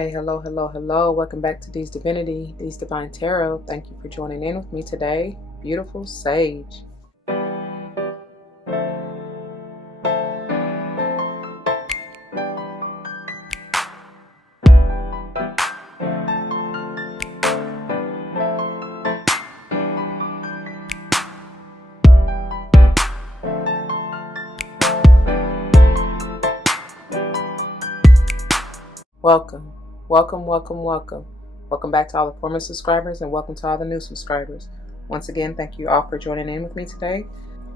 Hi, hello, hello, hello. Welcome back to D's Divinity, D's Divine Tarot. Thank you for joining in with me today, beautiful Sage. Welcome, welcome, welcome, welcome. Welcome back to all the former subscribers and welcome to all the new subscribers. Once again, thank you all for joining in with me today.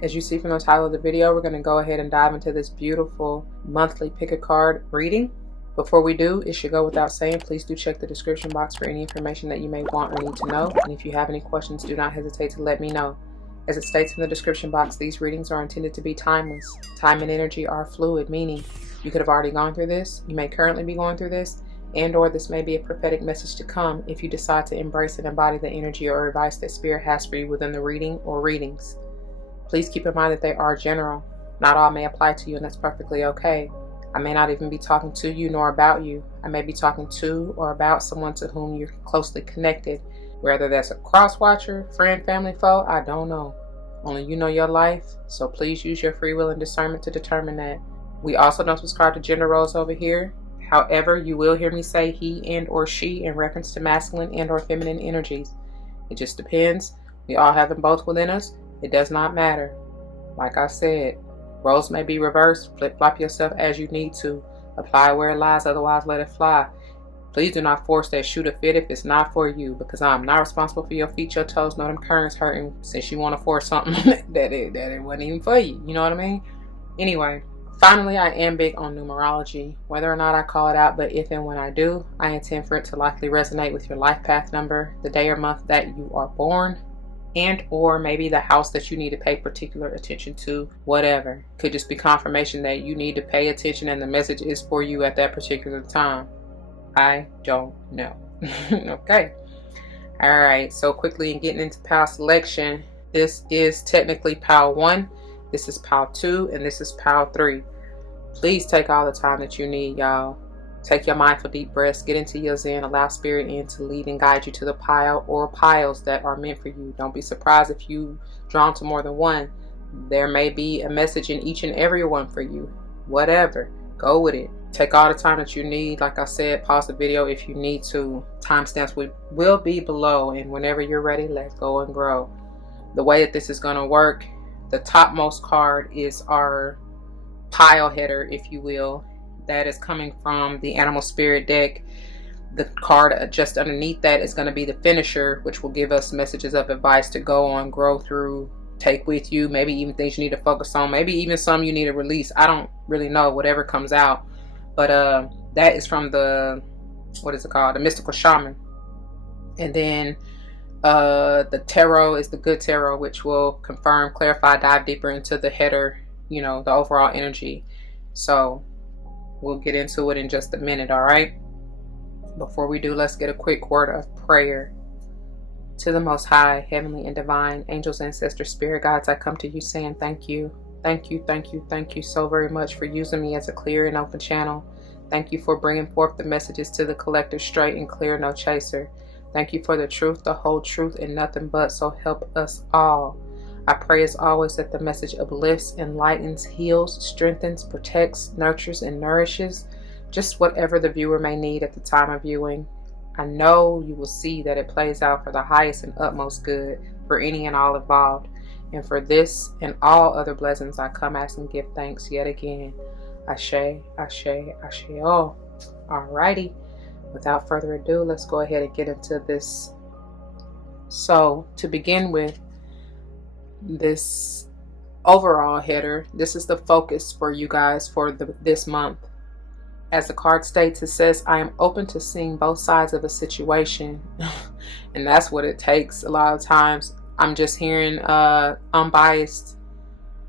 As you see from the title of the video, we're going to go ahead and dive into this beautiful monthly pick a card reading. Before we do, it should go without saying, please do check the description box for any information that you may want or need to know. And if you have any questions, do not hesitate to let me know. As it states in the description box, these readings are intended to be timeless. Time and energy are fluid, meaning you could have already gone through this, you may currently be going through this, and or this may be a prophetic message to come if you decide to embrace and embody the energy or advice that Spirit has for you within the reading or readings. Please keep in mind that they are general. Not all may apply to you, and that's perfectly okay. I may not even be talking to you nor about you. I may be talking to or about someone to whom you're closely connected. Whether that's a cross-watcher, friend, family, foe, I don't know. Only you know your life, so please use your free will and discernment to determine that. We also don't subscribe to gender roles over here. However, you will hear me say he and or she in reference to masculine and or feminine energies. It just depends. We all have them both within us. It does not matter. Like I said, roles may be reversed. Flip-flop yourself as you need to. Apply where it lies, otherwise let it fly. Please do not force that shoe to fit if it's not for you, because I'm not responsible for your feet, your toes, nor them currents hurting since you want to force something that it wasn't even for you. You know what I mean? Anyway. Finally, I am big on numerology, whether or not I call it out, but if and when I do, I intend for it to likely resonate with your life path number, the day or month that you are born, and or maybe the house that you need to pay particular attention to, whatever. Could just be confirmation that you need to pay attention and the message is for you at that particular time. I don't know. Okay. All right, so quickly in getting into pile selection, this is technically pile 1. This is pile 2 and this is pile 3. Please take all the time that you need, y'all. Take your mindful deep breaths, get into your zen, allow spirit in to lead and guide you to the pile or piles that are meant for you. Don't be surprised if you drawn to more than one. There may be a message in each and every one for you. Whatever, go with it. Take all the time that you need. Like I said, pause the video if you need to. Timestamps will be below, and whenever you're ready, let's go and grow. The way that this is going to work, the topmost card is our pile header, if you will. That is coming from the Animal Spirit deck. The card just underneath that is going to be the finisher, which will give us messages of advice to go on, grow through, take with you, maybe even things you need to focus on, maybe even some you need to release. I don't really know, whatever comes out. But that is from the, what is it called? The Mystical Shaman. And then the tarot is the good tarot, which will confirm, clarify, dive deeper into the header, you know, the overall energy. So we'll get into it in just a minute. All right, before we do, let's get a quick word of prayer. To the Most High, heavenly and divine angels, ancestors, spirit guides, I come to you saying thank you, thank you, thank you, thank you so very much for using me as a clear and open channel. Thank you for bringing forth the messages to the collector straight and clear, no chaser. Thank you for the truth, the whole truth, and nothing but, so help us all. I pray as always that the message uplifts, enlightens, heals, strengthens, protects, nurtures, and nourishes just whatever the viewer may need at the time of viewing. I know you will see that it plays out for the highest and utmost good for any and all involved. And for this and all other blessings, I come ask and give thanks yet again. Ashe, Ashe, Ashe. Oh, alrighty. Without further ado, let's go ahead and get into this. So, to begin with, this overall header, this is the focus for you guys for this month. As the card states, it says, I am open to seeing both sides of a situation. And that's what it takes a lot of times. I'm just hearing unbiased.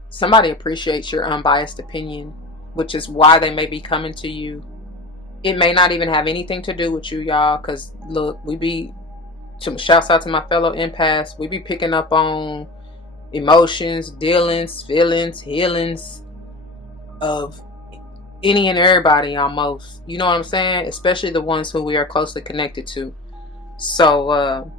Somebody appreciates your unbiased opinion, which is why they may be coming to you. It may not even have anything to do with you, y'all, because look, shouts out to my fellow empaths, we be picking up on emotions, dealings, feelings, healings of any and everybody almost. You know what I'm saying? Especially the ones who we are closely connected to. So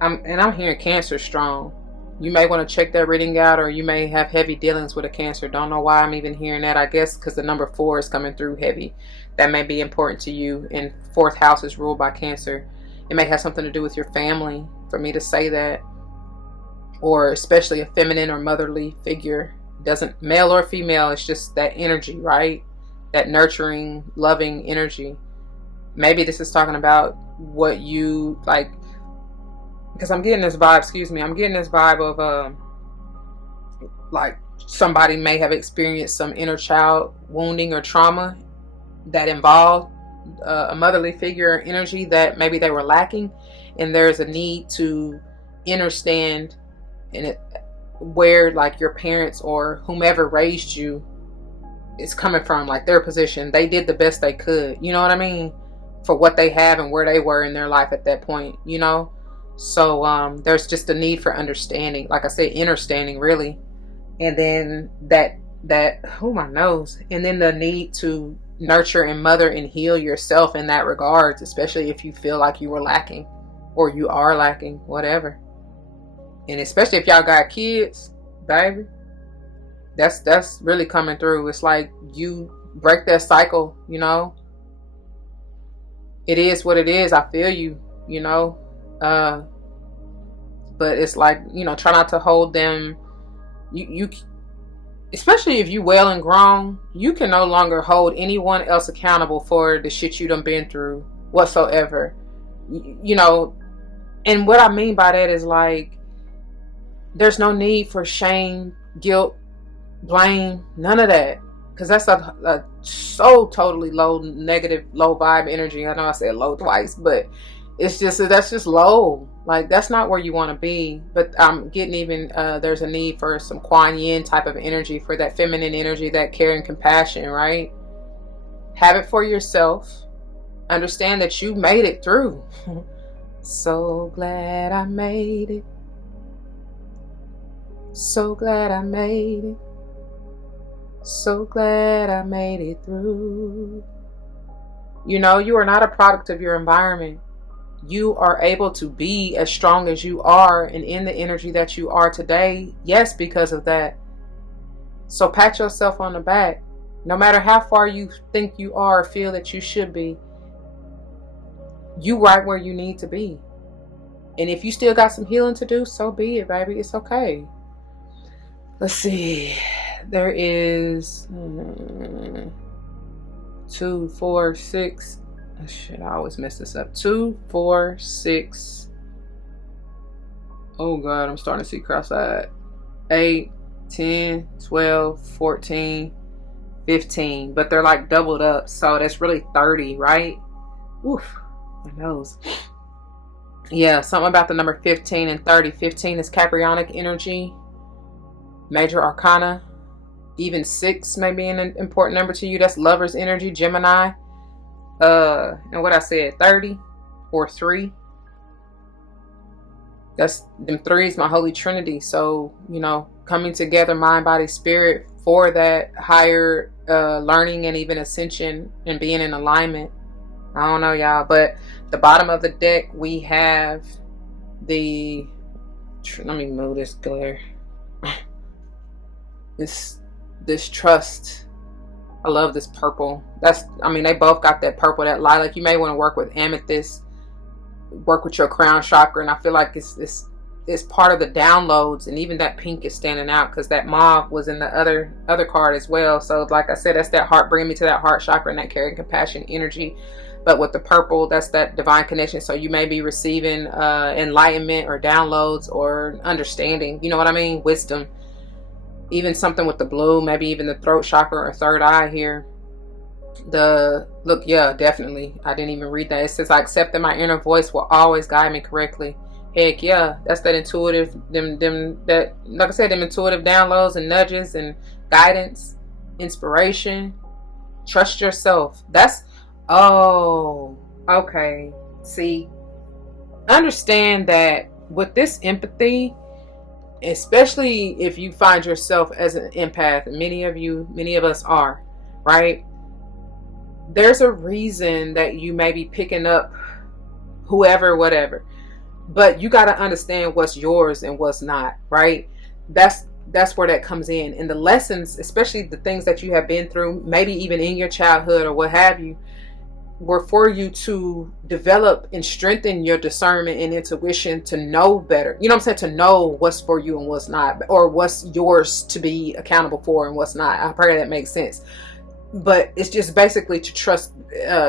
I'm hearing Cancer strong. You may want to check that reading out, or you may have heavy dealings with a Cancer. Don't know why I'm even hearing that. I guess because the number 4 is coming through heavy. That may be important to you. And 4th house is ruled by Cancer. It may have something to do with your family, for me to say that. Or especially a feminine or motherly figure. Doesn't, male or female, it's just that energy, right? That nurturing, loving energy. Maybe this is talking about what you like, because I'm getting this vibe, excuse me, I'm getting this vibe of like somebody may have experienced some inner child wounding or trauma that involved a motherly figure or energy that maybe they were lacking, and there's a need to understand in it where like your parents or whomever raised you is coming from, like their position. They did the best they could, you know what I mean, for what they have and where they were in their life at that point, you know. So there's just a need for understanding, like I said, understanding really. And then that oh my nose, and then the need to nurture and mother and heal yourself in that regards, especially if you feel like you were lacking or you are lacking, whatever. And especially if y'all got kids, baby, that's really coming through. It's like you break that cycle, you know. It is what it is. I feel you, you know. But it's like, you know, try not to hold them. You especially if you well and grown, you can no longer hold anyone else accountable for the shit you done been through whatsoever. You know, and what I mean by that is like, there's no need for shame, guilt, blame, none of that. Because that's a so totally low, negative, low vibe energy. I know I said low twice, but it's just, that's just low. Like, that's not where you want to be. But I'm getting even, there's a need for some Kuan Yin type of energy, for that feminine energy, that care and compassion, right? Have it for yourself. Understand that you made it through. So glad I made it. So glad I made it. So glad I made it through. You know, you are not a product of your environment. You are able to be as strong as you are and in the energy that you are today. Yes, because of that. So pat yourself on the back. No matter how far you think you are or feel that you should be, you right where you need to be. And if you still got some healing to do, so be it, baby. It's okay. Let's see. There is 2, 4, 6. Oh, shit, I always mess this up. 2, 4, 6. Oh God, I'm starting to see cross-eyed. 8, 10, 12, 14, 15. But they're like doubled up. So that's really 30, right? Oof, my nose. Yeah, something about the number 15 and 30. 15 is Caprionic energy. Major Arcana. Even 6 may be an important number to you. That's Lover's energy, Gemini. And what I said, 30 or 3. That's them 3s, my Holy Trinity. So, you know, coming together, mind, body, spirit, for that higher learning and even ascension and being in alignment. I don't know, y'all, but the bottom of the deck, we have the, let me move this glare. This trust. I love this purple. That's, I mean, they both got that purple, that lilac. You may want to work with amethyst, work with your crown chakra, and I feel like it's part of the downloads. And even that pink is standing out because that mauve was in the other card as well. So like I said, that's that heart, bringing me to that heart chakra and that caring compassion energy. But with the purple, that's that divine connection. So you may be receiving enlightenment or downloads or understanding, you know what I mean, wisdom. Even something with the blue, maybe even the throat chakra or third eye here. Look, yeah, definitely. I didn't even read that. It says, I accept that my inner voice will always guide me correctly. Heck yeah, that's that intuitive, that, like I said, them intuitive downloads and nudges and guidance, inspiration. Trust yourself. That's, oh, okay. See, understand that with this empathy, especially if you find yourself as an empath, many of us are, right? there's a reason that you may be picking up whoever, whatever, but you got to understand what's yours and what's not, right? That's where that comes in. And the lessons, especially the things that you have been through, maybe even in your childhood or what have you, were for you to develop and strengthen your discernment and intuition to know better. You know what I'm saying? To know what's for you and what's not, or what's yours to be accountable for and what's not. I pray that makes sense. But it's just basically to trust,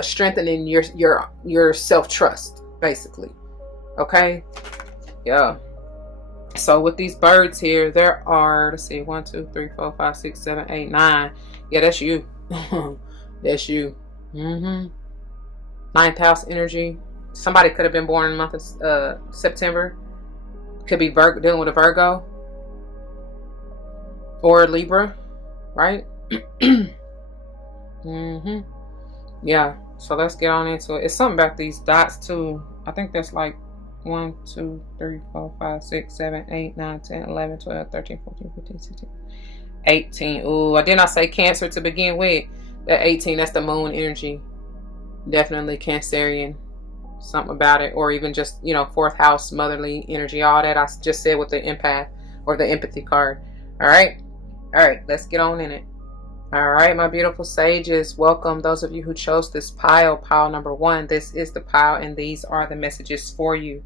strengthening your self-trust, basically. Okay? Yeah. So with these birds here, there are, let's see, 1, 2, 3, 4, 5, 6, 7, 8, 9. Yeah, that's you. That's you. Ninth house energy. Somebody could have been born in the month of September. Could be dealing with a Virgo or a Libra, right? Yeah. So let's get on into it. It's something about these dots too. I think that's like 1, 2, 3, 4, 5, 6, 7, 8, 9, 10, 11, 12, 13, 14, 15, 16, 18. Ooh, I did not say Cancer to begin with. That 18, that's the moon energy. Definitely Cancerian. Something about it. Or even just, you know, 4th house, motherly energy. All that I just said with the empath or the empathy card. Alright? Alright, let's get on in it. Alright, my beautiful sages. Welcome those of you who chose this pile number 1. This is the pile and these are the messages for you.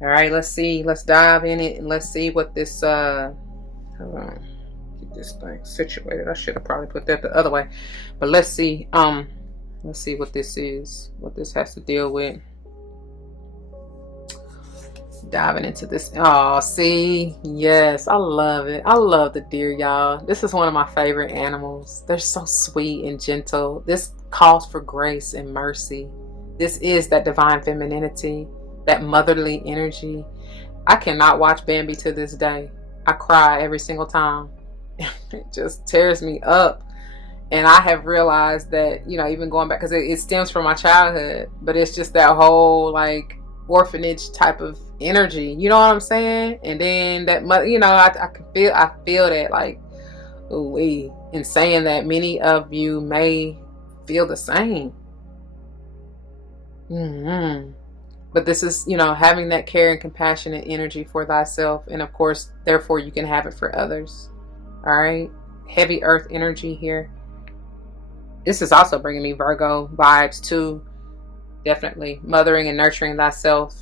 Alright, let's see. Let's dive in it and let's see what this hold on. Get this thing situated. I should have probably put that the other way. But let's see. Let's see what this is. What this has to deal with. Diving into this. Oh, see? Yes, I love it. I love the deer, y'all. This is one of my favorite animals. They're so sweet and gentle. This calls for grace and mercy. This is that divine femininity, that motherly energy. I cannot watch Bambi to this day. I cry every single time. It just tears me up. And I have realized that, you know, even going back, because it stems from my childhood, but it's just that whole like orphanage type of energy. You know what I'm saying? And then that, you know, I feel that like, ooh, in saying that many of you may feel the same. But this is, you know, having that care and compassionate energy for thyself. And of course, therefore you can have it for others. All right. Heavy earth energy here. This is also bringing me Virgo vibes too. Definitely mothering and nurturing thyself.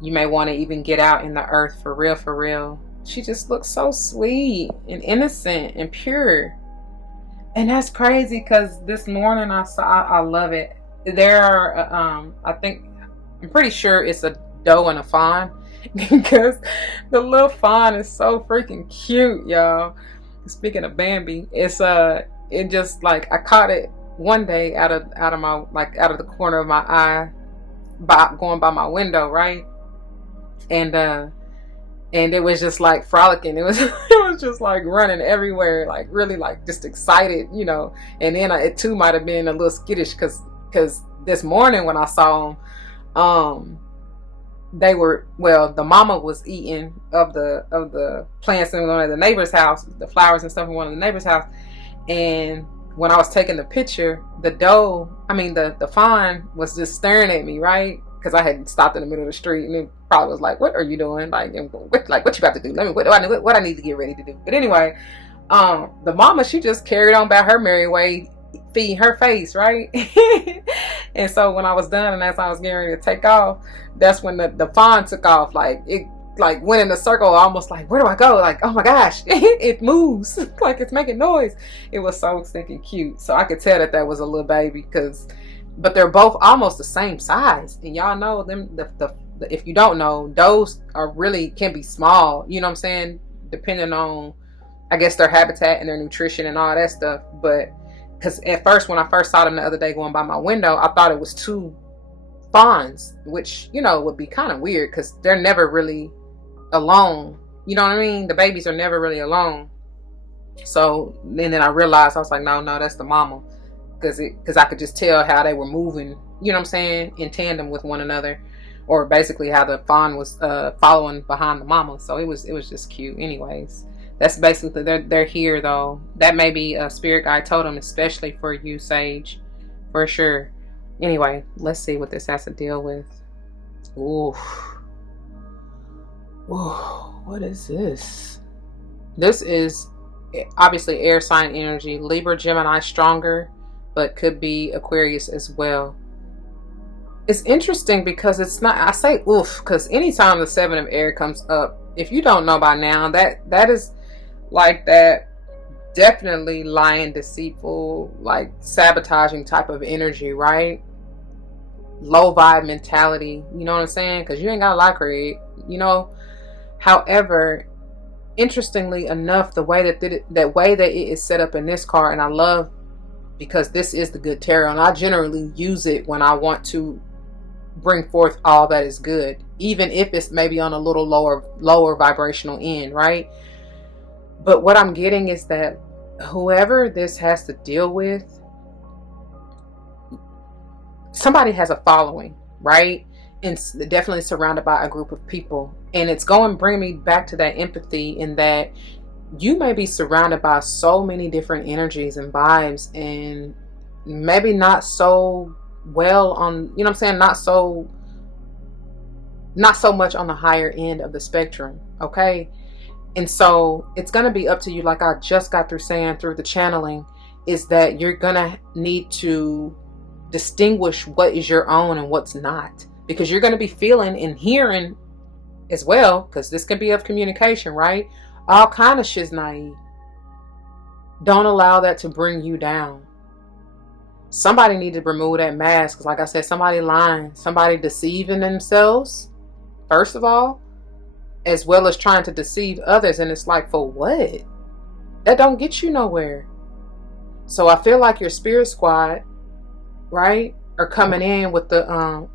You may want to even get out in the earth for real, for real. She just looks so sweet and innocent and pure. And that's crazy because this morning I love it. There are, I'm pretty sure it's a doe and a fawn because the little fawn is so freaking cute, y'all. Speaking of Bambi, it just like I caught it one day out of the corner of my eye, going by my window, right? And it was just like frolicking. It was it was just like running everywhere, like really like just excited, you know. And then it too might have been a little skittish because this morning when I saw them, the mama was eating of the plants in one of the neighbor's house, the flowers and stuff in one of the neighbor's house. And when I was taking the picture, the fawn was just staring at me, right? Because I had stopped in the middle of the street, and it probably was like, "What are you doing? Like what you about to do? What I need to get ready to do." But anyway, the mama, she just carried on about her merry way, feeding her face, right? And so when I was done, and as I was getting ready to take off, that's when the fawn took off. Like it went in a circle, almost like, where do I go? Like, oh my gosh, it moves like it's making noise. It was so stinking cute. So I could tell that was a little baby but they're both almost the same size. And y'all know them. If you don't know, those can be small. You know what I'm saying? Depending on, I guess, their habitat and their nutrition and all that stuff. But because at first, when I first saw them the other day going by my window, I thought it was 2 fawns, which, you know, would be kind of weird because they're never really alone. You know what I mean? The babies are never really alone. So and then I realized, I was like, no, that's the mama, because I could just tell how they were moving, you know what I'm saying, in tandem with one another, or basically how the fawn was following behind the mama. So it was just cute. Anyways, that's basically, they're here though. That may be a spirit guide totem, especially for you, Sage, for sure. Anyway, let's see what this has to deal with. Ooh. Ooh, what is this? This is obviously air sign energy. Libra, Gemini stronger, but could be Aquarius as well. It's interesting because it's not, I say oof, because anytime the 7 of air comes up, if you don't know by now, that is like that definitely lying, deceitful, like sabotaging type of energy, right? Low vibe mentality, you know what I'm saying? Because you ain't got a lie, Craig, you know. However, interestingly enough, the way that it is set up in this card, and I love, because this is the good tarot, and I generally use it when I want to bring forth all that is good, even if it's maybe on a little lower vibrational end, right? But what I'm getting is that whoever this has to deal with, somebody has a following, right? And definitely surrounded by a group of people. And it's going to bring me back to that empathy, in that you may be surrounded by so many different energies and vibes, and maybe not so well on, you know what I'm saying, not so much on the higher end of the spectrum, okay? And so it's going to be up to you, like I just got through saying through the channeling, is that you're going to need to distinguish what is your own and what's not, because you're going to be feeling and hearing as well, because this can be of communication, right? All kind of shiznai. Don't allow that to bring you down. Somebody need to remove that mask, because like I said, somebody lying, somebody deceiving themselves, first of all, as well as trying to deceive others. And it's like, for what? That don't get you nowhere. So I feel like your spirit squad, right, are coming in with the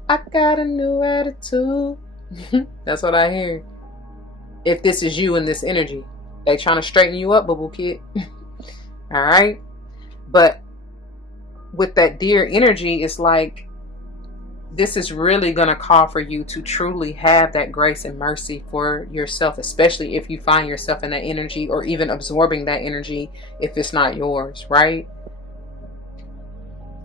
I got a new attitude. That's what I hear. If this is you in this energy, they trying to straighten you up, boo-boo kid. All right. But with that deer energy, it's like, this is really going to call for you to truly have that grace and mercy for yourself, especially if you find yourself in that energy, or even absorbing that energy if it's not yours, right?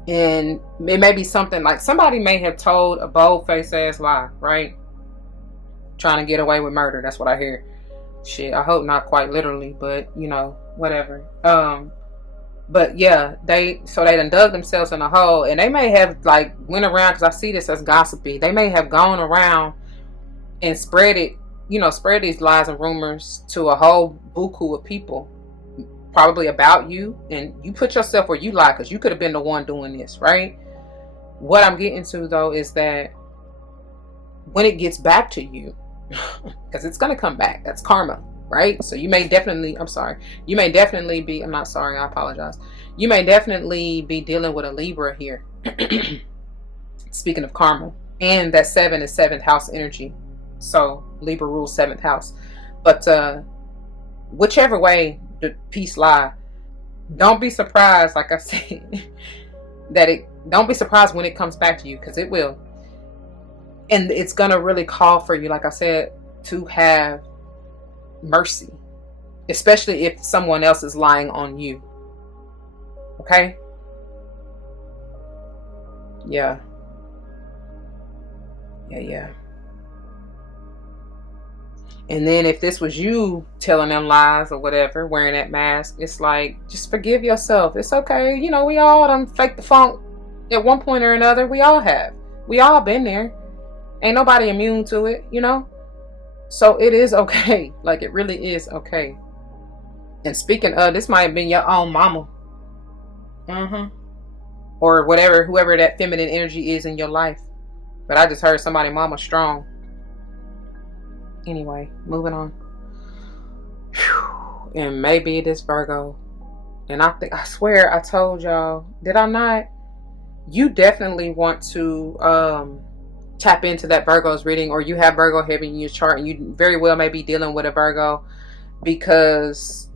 And it may be something like somebody may have told a bold-faced ass lie, right? Trying to get away with murder. That's what I hear. Shit, I hope not quite literally, but you know, whatever. But yeah, they done dug themselves in a hole, and they may have like went around, because I see this as gossipy. They may have gone around and spread these lies and rumors to a whole buku of people, probably about you, and you put yourself where you lie, because you could have been the one doing this, right? What I'm getting to though is that when it gets back to you, because it's gonna come back, that's karma. Right? So you may definitely, I apologize. You may definitely be dealing with a Libra here. Speaking of karma. And that 7 is 7th house energy. So Libra rules 7th house. But whichever way the piece lie, don't be surprised, like I said, don't be surprised when it comes back to you, because it will. And it's gonna really call for you, like I said, to have mercy, especially if someone else is lying on you. Okay? Yeah. And then if this was you telling them lies or whatever, wearing that mask, it's like, just forgive yourself. It's okay. You know, we all done fake the funk at one point or another. We all have. We all been there. Ain't nobody immune to it, you know? So it is okay. Like, it really is okay. And speaking of, this might have been your own mama. Or whatever, whoever that feminine energy is in your life. But I just heard somebody mama strong. Anyway, moving on. Whew. And maybe it is Virgo. And I swear I told y'all, did I not? You definitely want to tap into that Virgo's reading, or you have Virgo heavy in your chart, and you very well may be dealing with a Virgo, because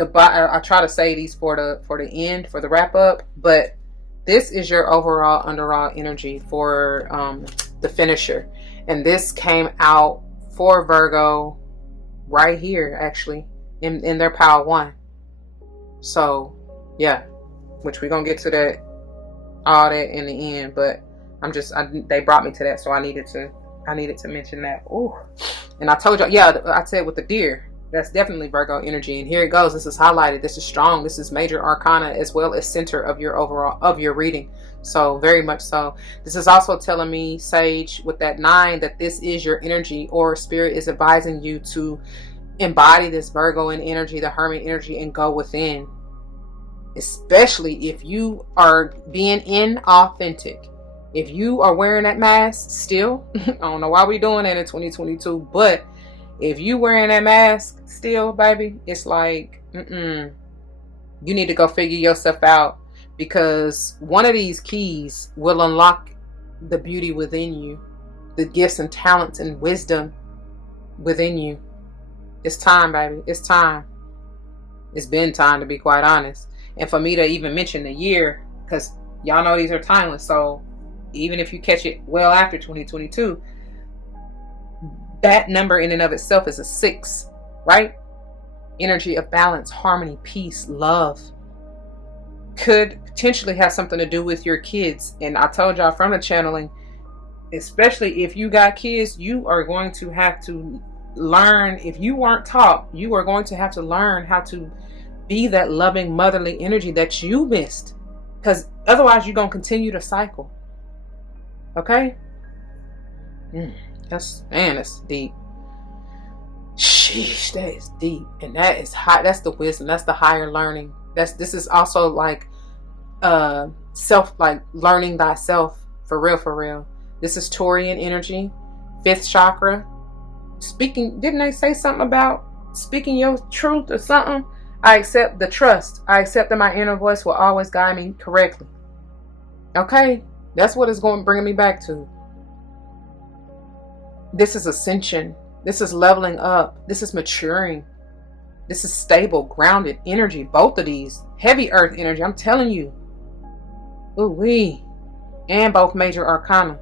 I try to say these for the end, for the wrap up, but this is your underall energy for the finisher. And this came out for Virgo right here, actually, in their pile 1. So yeah, which we're gonna get to that all that in the end. But they brought me to that, so I needed to mention that. Ooh. And I told y'all, yeah, I said with the deer, that's definitely Virgo energy. And here it goes. This is highlighted. This is strong. This is major arcana as well as center of your reading. So very much so. This is also telling me, Sage, with that 9, that this is your energy, or Spirit is advising you to embody this Virgo energy, the Hermit energy, and go within. Especially if you are being inauthentic. If you are wearing that mask still, I don't know why we're doing that in 2022, but if you wearing that mask still, baby, it's like, you need to go figure yourself out, because one of these keys will unlock the beauty within you, the gifts and talents and wisdom within you. It's time, baby. It's time. It's been time, to be quite honest. And for me to even mention the year, because y'all know these are timeless. So even if you catch it well after 2022, that number in and of itself is a 6, right? Energy of balance, harmony, peace, love. Could potentially have something to do with your kids. And I told y'all from the channeling, especially if you got kids, you are going to have to learn. If you weren't taught, you are going to have to learn how to be that loving motherly energy that you missed, because otherwise you're going to continue to cycle. Okay? That's deep. Sheesh, that is deep. And that is high. That's the wisdom. That's the higher learning. This is also like like learning thyself, for real. This is Taurian energy, 5th chakra. Speaking, didn't they say something about speaking your truth or something? I accept the trust. I accept that my inner voice will always guide me correctly. Okay? That's what it's going to bring me back to. This is ascension. This is leveling up. This is maturing. This is stable, grounded energy. Both of these. Heavy earth energy. I'm telling you. Ooh-wee. And both major arcana.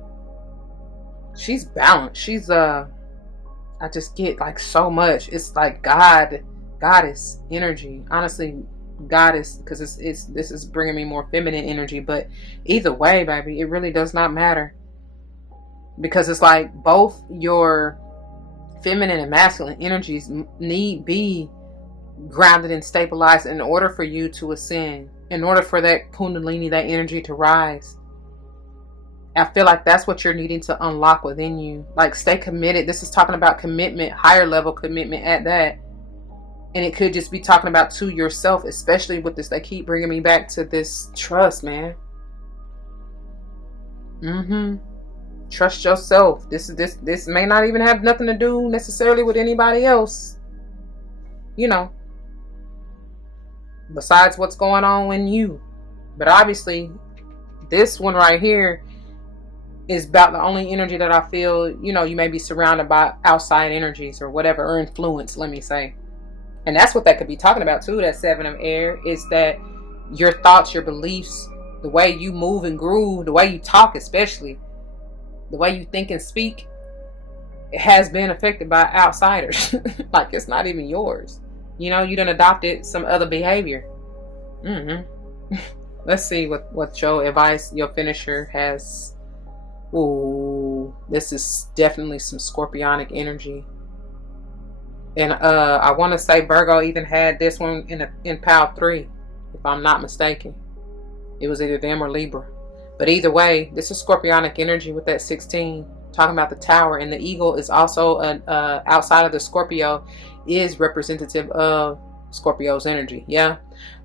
She's balanced. She's, I just get like so much. It's like goddess energy. Honestly, goddess, because this is bringing me more feminine energy. But either way, baby, it really does not matter. Because it's like both your feminine and masculine energies need be grounded and stabilized in order for you to ascend, in order for that kundalini, that energy to rise. I feel like that's what you're needing to unlock within you. Like, stay committed. This is talking about commitment, higher level commitment at that. And it could just be talking about to yourself, especially with this. They keep bringing me back to this trust, man. Trust yourself. This may not even have nothing to do necessarily with anybody else. You know. Besides what's going on in you. But obviously, this one right here is about the only energy that I feel, you know, you may be surrounded by outside energies or whatever, or influence, let me say. And that's what that could be talking about too, that 7 of air, is that your thoughts, your beliefs, the way you move and groove, the way you talk especially, the way you think and speak, it has been affected by outsiders. Like, it's not even yours. You know, you done adopted some other behavior. Let's see what your advice, your finisher has. Ooh, this is definitely some scorpionic energy. And I want to say Virgo even had this one in pile 3, if I'm not mistaken. It was either them or Libra. But either way, this is scorpionic energy with that 16, talking about the tower. And the eagle is also outside of the Scorpio, is representative of Scorpio's energy. Yeah,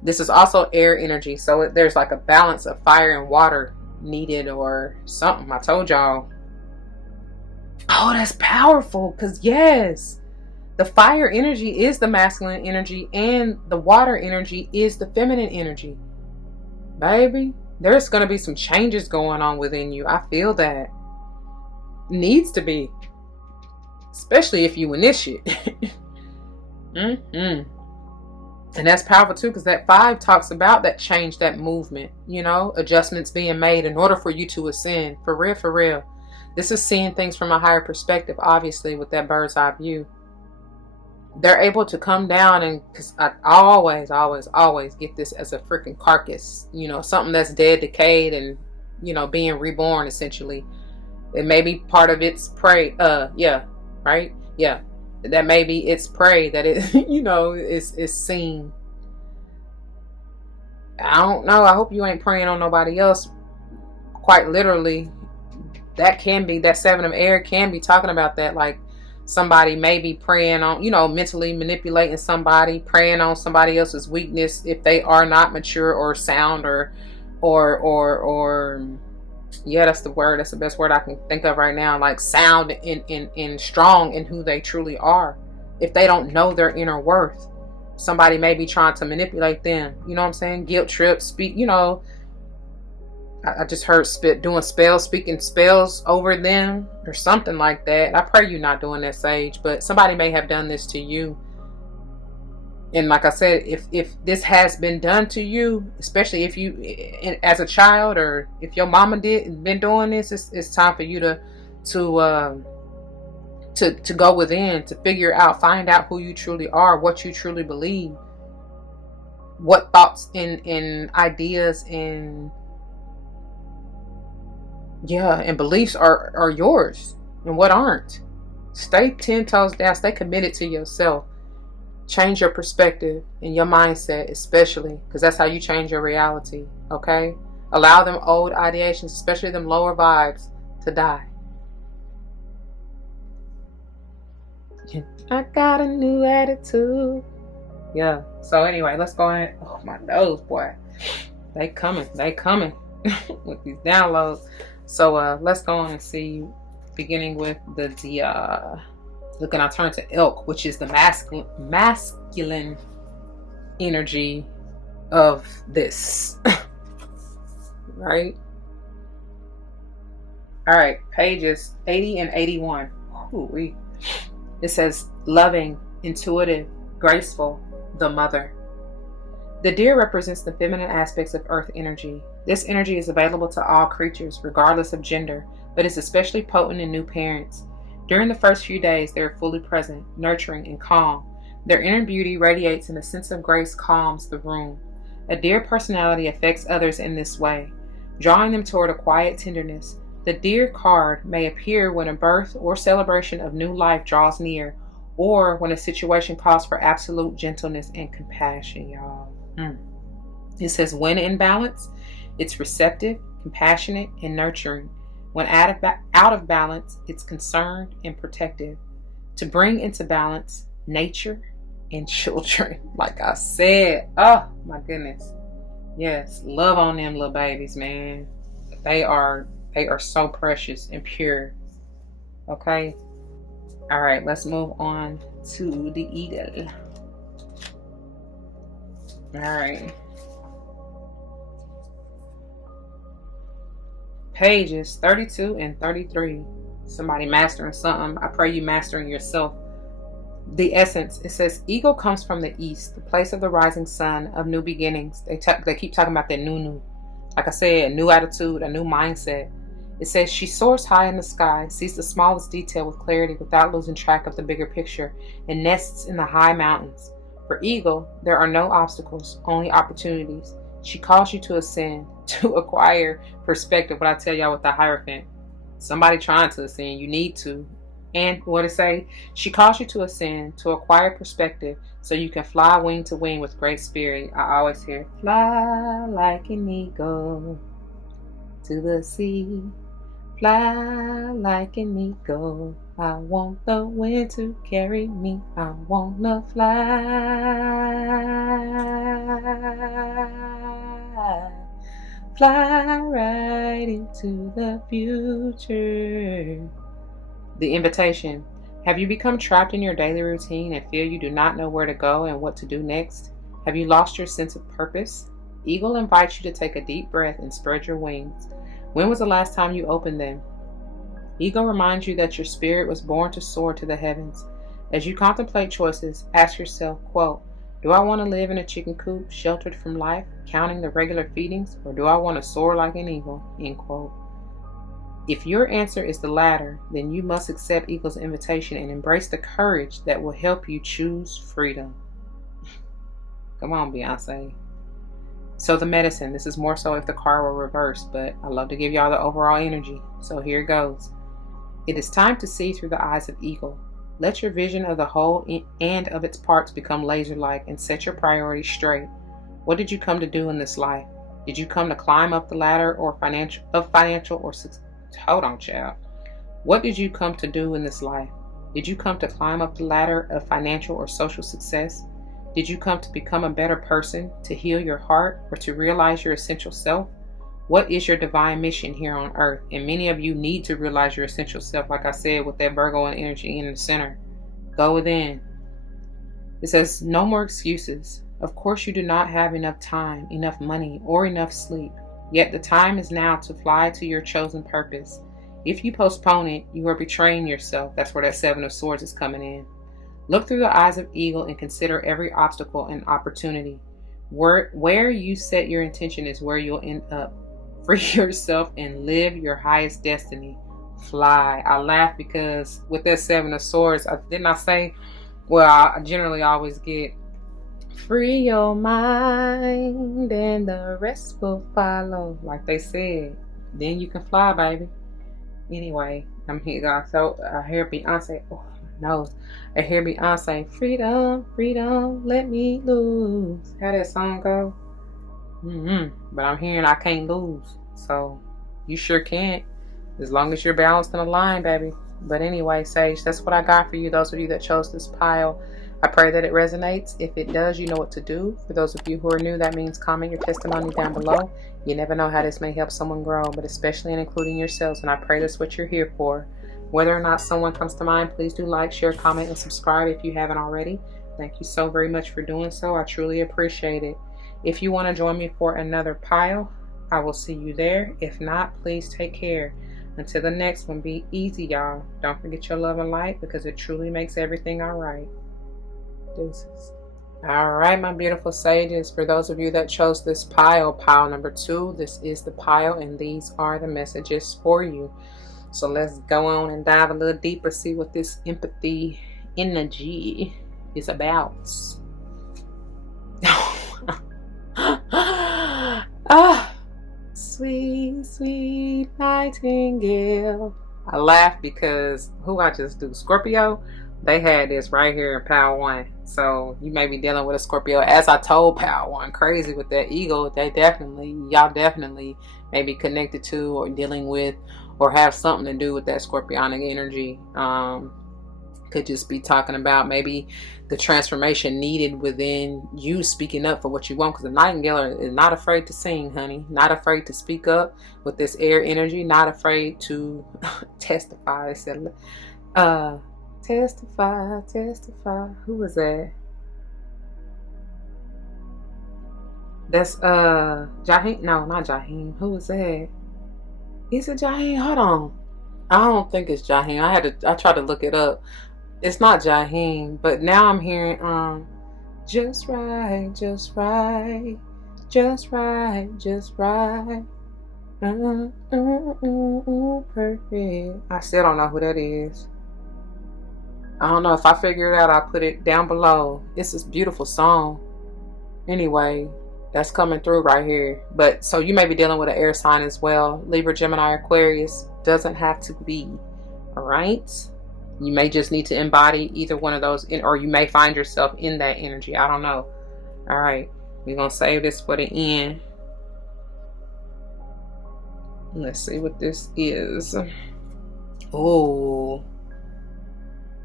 this is also air energy. So there's like a balance of fire and water needed or something. I told y'all. Oh, that's powerful. Because yes, the fire energy is the masculine energy and the water energy is the feminine energy. Baby, there's going to be some changes going on within you. I feel that. Needs to be. Especially if you initiate. And that's powerful too, because that 5 talks about that change, that movement, you know, adjustments being made in order for you to ascend. For real, for real. This is seeing things from a higher perspective, obviously, with that bird's eye view. they're able to come down, and because I always get this as a freaking carcass, you know, something that's dead, decayed, and, you know, being reborn essentially. It may be part of its prey. Yeah, right. Yeah, that may be its prey that it, you know, is seen. I don't know. I hope you ain't preying on nobody else. Quite literally, that can be, that seven of air can be talking about that. Like somebody may be preying on, you know, mentally manipulating somebody, preying on somebody else's weakness if they are not mature or sound or yeah, that's the word. That's the best word I can think of right now. Like sound in strong in who they truly are. If they don't know their inner worth, somebody may be trying to manipulate them. You know what I'm saying? Guilt trip, speak, you know, I just heard doing spells, speaking spells over them or something like that. I pray you're not doing that, Sage, but somebody may have done this to you. And like I said, if this has been done to you, especially if you, as a child, or if your mama been doing this, it's time for you to go within, to figure out, find out who you truly are, what you truly believe, what thoughts and ideas and beliefs are yours and what aren't. Stay 10 toes down. Stay committed to yourself. Change your perspective and your mindset, especially, because that's how you change your reality. Okay? Allow them old ideations, especially them lower vibes, to die. I got a new attitude. Yeah. So anyway, let's go ahead. Oh, my nose, boy. They coming with these downloads. So let's go on and see, beginning with the look, and I turn to elk, which is the masculine energy of this. Right? All right, pages 80 and 81. Ooh, it says loving, intuitive, graceful, the mother. The deer represents the feminine aspects of earth energy. This energy is available to all creatures, regardless of gender, but is especially potent in new parents. During the first few days, they are fully present, nurturing, and calm. Their inner beauty radiates, and a sense of grace calms the room. A deer personality affects others in this way, drawing them toward a quiet tenderness. The deer card may appear when a birth or celebration of new life draws near, or when a situation calls for absolute gentleness and compassion, y'all. It says, when in balance, it's receptive, compassionate, and nurturing. When out of balance, it's concerned and protective. To bring into balance nature and children, like I said. Oh my goodness. Yes, love on them little babies, man. They are so precious and pure. Okay. All right, let's move on to the eagle. All right. Pages 32 and 33. Somebody mastering something. I pray you mastering yourself. The essence, it says, ego comes from the east, the place of the rising sun, of new beginnings. They keep talking about that new. Like I said, a new attitude, a new mindset. It says, she soars high in the sky, sees the smallest detail with clarity without losing track of the bigger picture, and nests in the high mountains. For eagle, there are no obstacles, only opportunities. She calls you to ascend, to acquire perspective. What I tell y'all with the Hierophant, somebody trying to ascend, you need to. And what it say? She calls you to ascend, to acquire perspective, so you can fly wing to wing with great spirit. I always hear, fly like an eagle to the sea. Fly like an eagle. I want the wind to carry me. I wanna fly. Fly right into the future. The invitation. Have you become trapped in your daily routine and feel you do not know where to go and what to do next? Have you lost your sense of purpose? Eagle invites you to take a deep breath and spread your wings. When was the last time you opened them? Ego reminds you that your spirit was born to soar to the heavens. As you contemplate choices, ask yourself, quote, do I want to live in a chicken coop, sheltered from life, counting the regular feedings, or do I want to soar like an eagle, end quote. If your answer is the latter, then you must accept Eagle's invitation and embrace the courage that will help you choose freedom. Come on, Beyonce. So the medicine, this is more so if the card were reversed, but I love to give y'all the overall energy. So here it goes. It is time to see through the eyes of Eagle. Let your vision of the whole and of its parts become laser-like and set your priorities straight. What did you come to do in this life? Did you come to climb up the ladder or financial or hold on, child. What did you come to do in this life? Did you come to climb up the ladder of financial or social success? Did you come to become a better person, to heal your heart, or to realize your essential self? What is your divine mission here on earth? And many of you need to realize your essential self, like I said, with that Virgo and energy in the center. Go within. It says, no more excuses. Of course you do not have enough time, enough money, or enough sleep. Yet the time is now to fly to your chosen purpose. If you postpone it, you are betraying yourself. That's where that Seven of Swords is coming in. Look through the eyes of Eagle and consider every obstacle and opportunity. Where you set your intention is where you'll end up. Free yourself and live your highest destiny. Fly. I laugh because with that Seven of Swords, didn't I say, well, I generally always get, free your mind and the rest will follow. Like they said, then you can fly, baby. Anyway, I'm here. So I hear Beyonce. Oh, my nose. I hear Beyonce. Freedom, freedom, let me lose. How that song go? But I'm hearing I can't lose. So you sure can't. As long as you're balanced and aligned, baby. But anyway, Sage, that's what I got for you. Those of you that chose this pile, I pray that it resonates. If it does, you know what to do. For those of you who are new, that means comment your testimony down below. You never know how this may help someone grow, but especially in including yourselves. And I pray that's what you're here for. Whether or not someone comes to mind, please do like, share, comment, and subscribe if you haven't already. Thank you so very much for doing so. I truly appreciate it. If you want to join me for another pile, I will see you there. If not, please take care. Until the next one, be easy, y'all. Don't forget your love and light, because it truly makes everything all right. Deuces. All right, my beautiful sages. For those of you that chose this pile number 2, this is the pile, and these are the messages for you. So let's go on and dive a little deeper, see what this empathy energy is about. Sweet, sweet Nightingale. I laugh because who I just do? Scorpio? They had this right here in Pile 1. So you may be dealing with a Scorpio. As I told Pile 1, crazy with that Eagle, y'all definitely may be connected to or dealing with or have something to do with that Scorpionic energy. Could just be talking about maybe the transformation needed within you, speaking up for what you want, because the Nightingale is not afraid to sing, honey. Not afraid to speak up with this air energy. Not afraid to testify. They said, testify, testify. Who was that? That's Jaheim. No, not Jaheim. Who was that? Is it Jaheim? Hold on. I don't think it's Jaheim. I tried to look it up. It's not Jaheim, but now I'm hearing just right, just right, just right, just right. Perfect. I still don't know who that is. I don't know. If I figure it out, I'll put it down below. It's this beautiful song. Anyway, that's coming through right here. But so you may be dealing with an air sign as well. Libra, Gemini, Aquarius. Doesn't have to be. All right. You may just need to embody either one of those, or you may find yourself in that energy. I don't know. All right. We're going to save this for the end. Let's see what this is. Oh.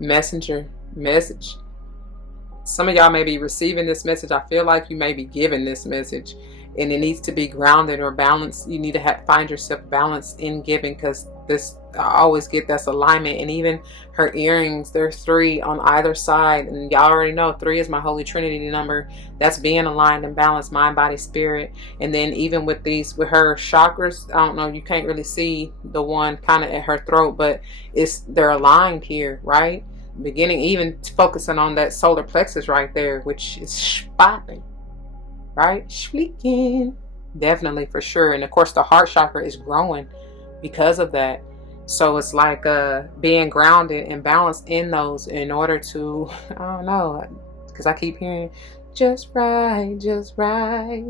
Messenger. Message. Some of y'all may be receiving this message. I feel like you may be giving this message, and it needs to be grounded or balanced. You need to find yourself balanced in giving, because this, I always get that's alignment. And even her earrings, there's 3 on either side, and y'all already know 3 is my Holy Trinity number. That's being aligned and balanced, mind, body, spirit. And then even with these, with her chakras, I don't know, you can't really see the one kind of at her throat, but they're aligned here, right? Beginning, even focusing on that solar plexus right there, which is spotting, right? Speaking, definitely, for sure. And of course the heart chakra is growing because of that. So it's like being grounded and balanced in those in order to, I don't know, because I keep hearing just right, just right.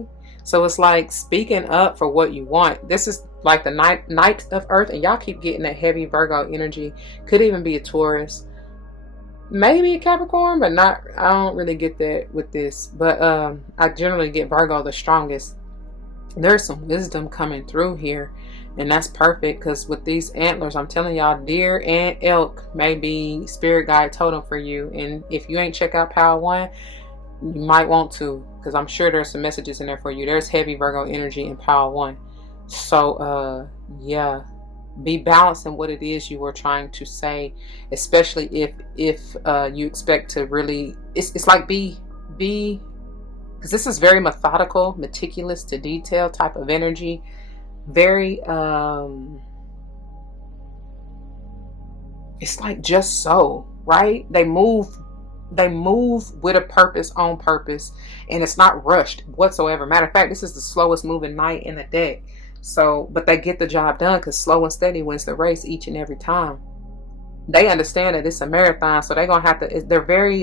So it's like speaking up for what you want. This is like the night of Earth, and y'all keep getting that heavy Virgo energy. Could even be a Taurus, maybe a Capricorn, but not. I don't really get that with this. But I generally get Virgo the strongest. There's some wisdom coming through here, and that's perfect, because with these antlers, I'm telling y'all, deer and elk may be spirit guide totem for you. And if you ain't check out Power One, you might want to, because I'm sure there's some messages in there for you. There's heavy Virgo energy in Power One. So yeah, be balanced in what it is you were trying to say, especially if you expect to really, it's like be because this is very methodical, meticulous to detail type of energy. Very it's like just so, right? They move with a purpose, on purpose, and it's not rushed whatsoever. Matter of fact, this is the slowest moving knight in the deck. So, but they get the job done, because slow and steady wins the race each and every time. They understand that it's a marathon, so they're gonna have to. They're very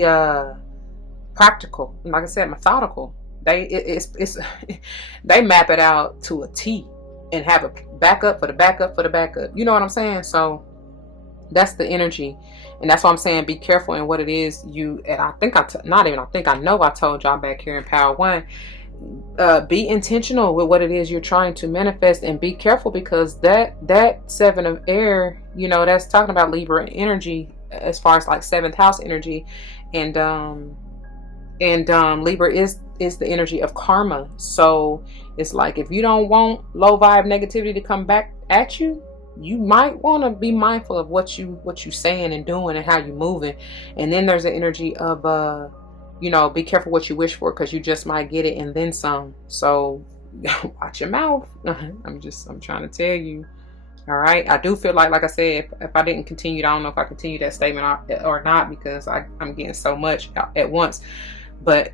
practical, and like I said, methodical. It's they map it out to a T and have a backup for the backup for the backup. You know what I'm saying? So that's the energy, and that's why I'm saying be careful in what it is you. And I think I know I told y'all back here in Power One. Be intentional with what it is you're trying to manifest, and be careful, because that seven of air, you know, that's talking about Libra energy as far as like seventh house energy, and Libra is the energy of karma. So it's like, if you don't want low vibe negativity to come back at you, you might want to be mindful of what you saying and doing and how you moving. And then there's the energy of you know, be careful what you wish for, because you just might get it and then some. So watch your mouth. I'm trying to tell you. All right. I do feel like I said, if I didn't continue, I don't know if I continue that statement or not, because I'm getting so much at once. But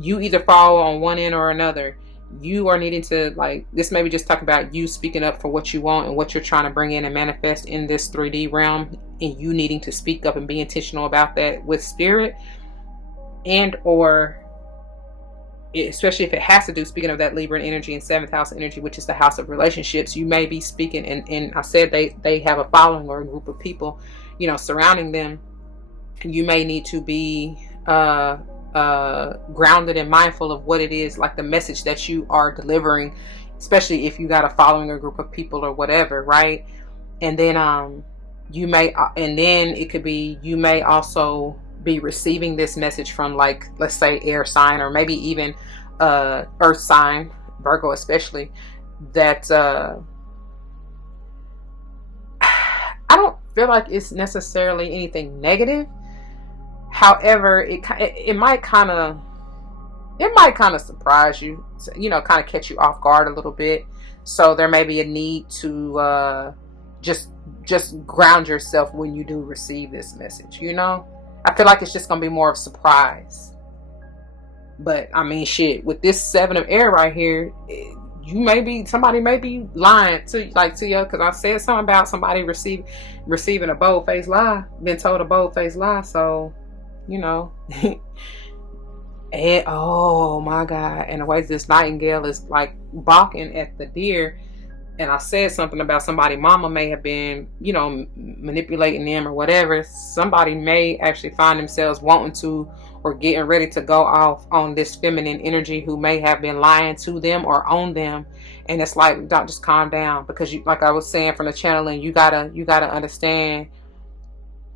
you either fall on one end or another. You are needing to, like, this maybe just talk about you speaking up for what you want and what you're trying to bring in and manifest in this 3D realm, and you needing to speak up and be intentional about that with spirit. And or especially if it has to do, speaking of that Libra energy and seventh house energy, which is the house of relationships, you may be speaking, and I said they have a following or a group of people, you know, surrounding them. You may need to be grounded and mindful of what it is, like the message that you are delivering, especially if you got a following or group of people or whatever, right? And then you may, and then it could be, you may also be receiving this message from, like, let's say air sign, or maybe even earth sign, Virgo especially, that I don't feel like it's necessarily anything negative. However, it might kind of surprise you, you know, kind of catch you off guard a little bit. So there may be a need to just ground yourself when you do receive this message, you know. I feel like it's just going to be more of a surprise. But I mean, shit, with this seven of air right here, somebody may be lying to you, because I said something about somebody receiving a bold-faced lie, been told a bold-faced lie. So, you know, and oh my God, and the way this Nightingale is like balking at the deer. And I said something about somebody, mama may have been, you know, manipulating them or whatever. Somebody may actually find themselves wanting to, or getting ready to go off on this feminine energy, who may have been lying to them or on them. And it's like, don't, just calm down, because you, like I was saying from the channeling, you gotta understand,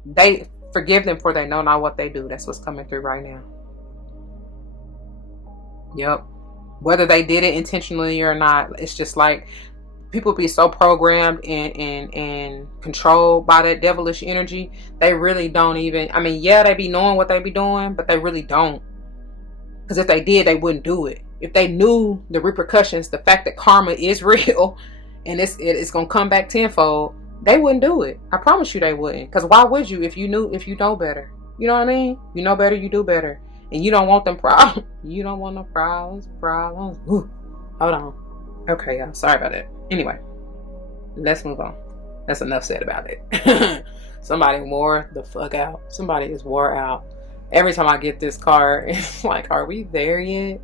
they forgive them, for they know not what they do. That's what's coming through right now. Yep. Whether they did it intentionally or not, it's just like, people be so programmed and controlled by that devilish energy, they really don't even, I mean, yeah, they be knowing what they be doing, but they really don't. Because if they did, they wouldn't do it. If they knew the repercussions, the fact that karma is real and it's gonna come back tenfold, they wouldn't do it. I promise you they wouldn't. Because why would you if you know better? You know what I mean? You know better, you do better. And you don't want them problems. You don't want no problems. Ooh. Hold on. Okay, y'all. Sorry about that. Anyway, let's move on. That's enough said about it. Somebody wore the fuck out. Somebody is wore out. Every time I get this card, it's like, are we there yet?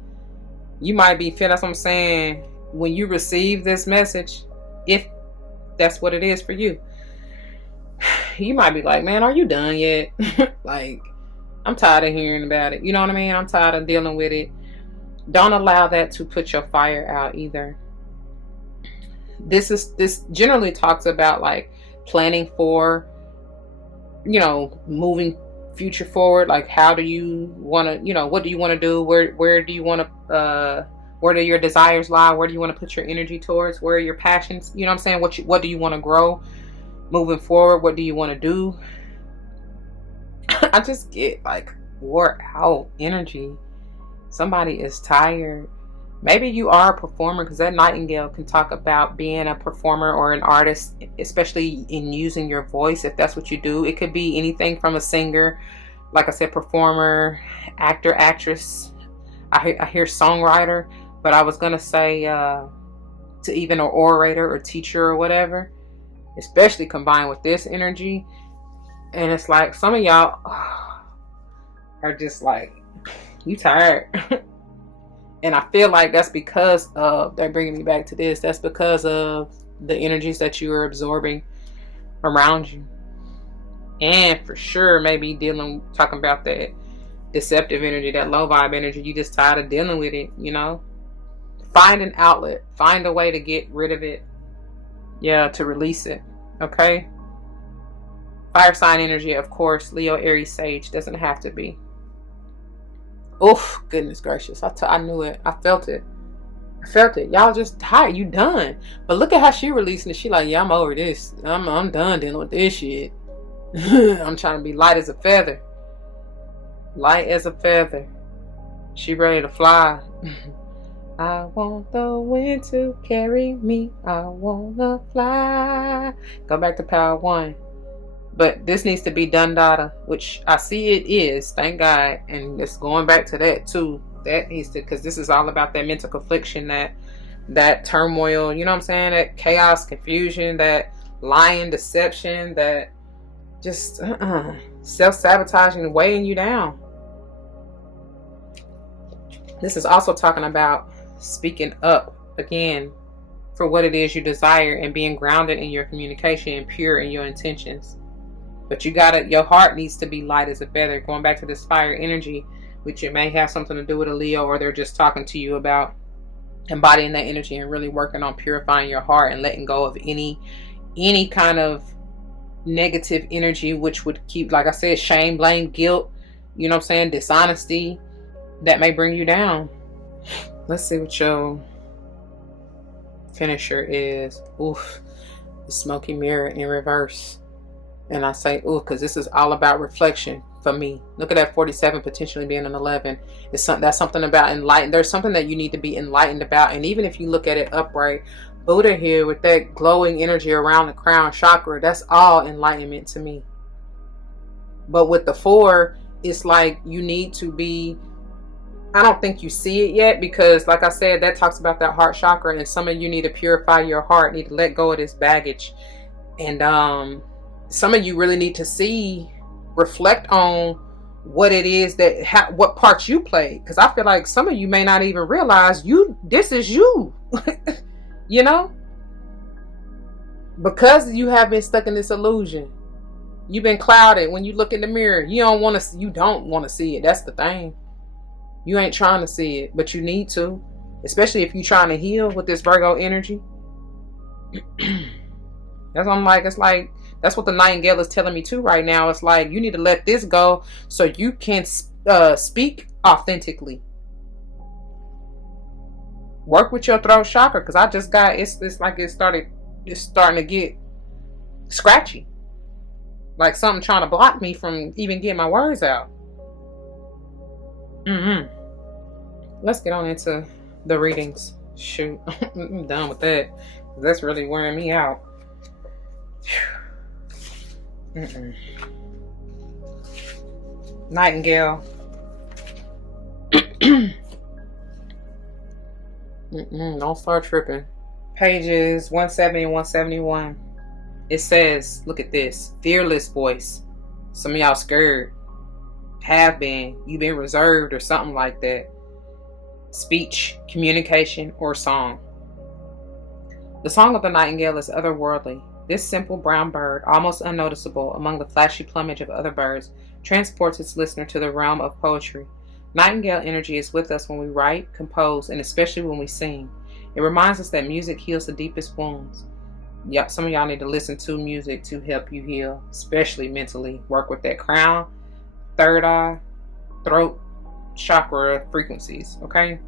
You might be fit. That's what I'm saying. When you receive this message, if that's what it is for you, you might be like, man, are you done yet? Like, I'm tired of hearing about it. You know what I mean? I'm tired of dealing with it. Don't allow that to put your fire out either. This generally talks about like planning for, you know, moving future forward. Like, how do you want to, you know, what do you want to do? Where do you want to, where do your desires lie? Where do you want to put your energy towards? Where are your passions? You know what I'm saying? What do you want to grow moving forward? What do you want to do? I just get like wore out energy. Somebody is tired. Maybe you are a performer, because that Nightingale can talk about being a performer or an artist, especially in using your voice, if that's what you do. It could be anything from a singer, like I said, performer, actor, actress. I hear songwriter, but I was going to say to even an orator or teacher or whatever, especially combined with this energy. And it's like some of y'all are just like, you tired. And I feel like that's because of, they're bringing me back to this, that's because of the energies that you are absorbing around you. And for sure, maybe talking about that deceptive energy, that low vibe energy. You just tired of dealing with it, you know? Find an outlet. Find a way to get rid of it. Yeah, to release it. Okay? Fire sign energy, of course. Leo, Aries, Sage. Doesn't have to be. Oof, goodness gracious. I knew it. I felt it. I felt it. Y'all just tired. You done. But look at how she releasing it. She like, yeah, I'm over this. I'm done dealing with this shit. I'm trying to be light as a feather. Light as a feather. She ready to fly. I want the wind to carry me. I wanna fly. Go back to power 1. But this needs to be done, data, which I see it is, thank God. And it's going back to that too. That needs to, because this is all about that mental confliction, that turmoil, you know what I'm saying? That chaos, confusion, that lying, deception, that just self-sabotaging, weighing you down. This is also talking about speaking up again for what it is you desire and being grounded in your communication and pure in your intentions. But you gotta, your heart needs to be light as a feather. Going back to this fire energy, which it may have something to do with a Leo, or they're just talking to you about embodying that energy and really working on purifying your heart and letting go of any kind of negative energy, which would keep, like I said, shame, blame, guilt, you know what I'm saying, dishonesty, that may bring you down. Let's see what your finisher is. Oof, the smoky mirror in reverse. And I say, ooh, because this is all about reflection for me. Look at that 47 potentially being an 11. That's something about enlightened. There's something that you need to be enlightened about. And even if you look at it upright, Buddha here with that glowing energy around the crown chakra, that's all enlightenment to me. But with the 4, it's like you need to be, I don't think you see it yet, because like I said, that talks about that heart chakra, and some of you need to purify your heart, need to let go of this baggage. And some of you really need to reflect on what it is that, what parts you played. Because I feel like some of you may not even realize this is you. You know? Because you have been stuck in this illusion. You've been clouded. When you look in the mirror, you don't want to see it. That's the thing. You ain't trying to see it, but you need to. Especially if you're trying to heal with this Virgo energy. That's what I'm like. It's like, that's what the Nightingale is telling me too right now. It's like, you need to let this go so you can speak authentically. Work with your throat chakra, because I just got, it's like it's starting to get scratchy. Like something trying to block me from even getting my words out. Let's get on into the readings. Shoot, I'm done with that. That's really wearing me out. Nightingale. Don't start tripping. Pages 170 and 171. It says, look at this, fearless voice. Some of y'all scared, have been, you've been reserved or something like that. Speech, communication, or song. The song of the nightingale is otherworldly. This simple brown bird, almost unnoticeable among the flashy plumage of other birds, transports its listener to the realm of poetry. Nightingale energy is with us when we write, compose, and especially when we sing. It reminds us that music heals the deepest wounds. Some of y'all need to listen to music to help you heal, especially mentally. Work with that crown, third eye, throat, chakra frequencies, okay?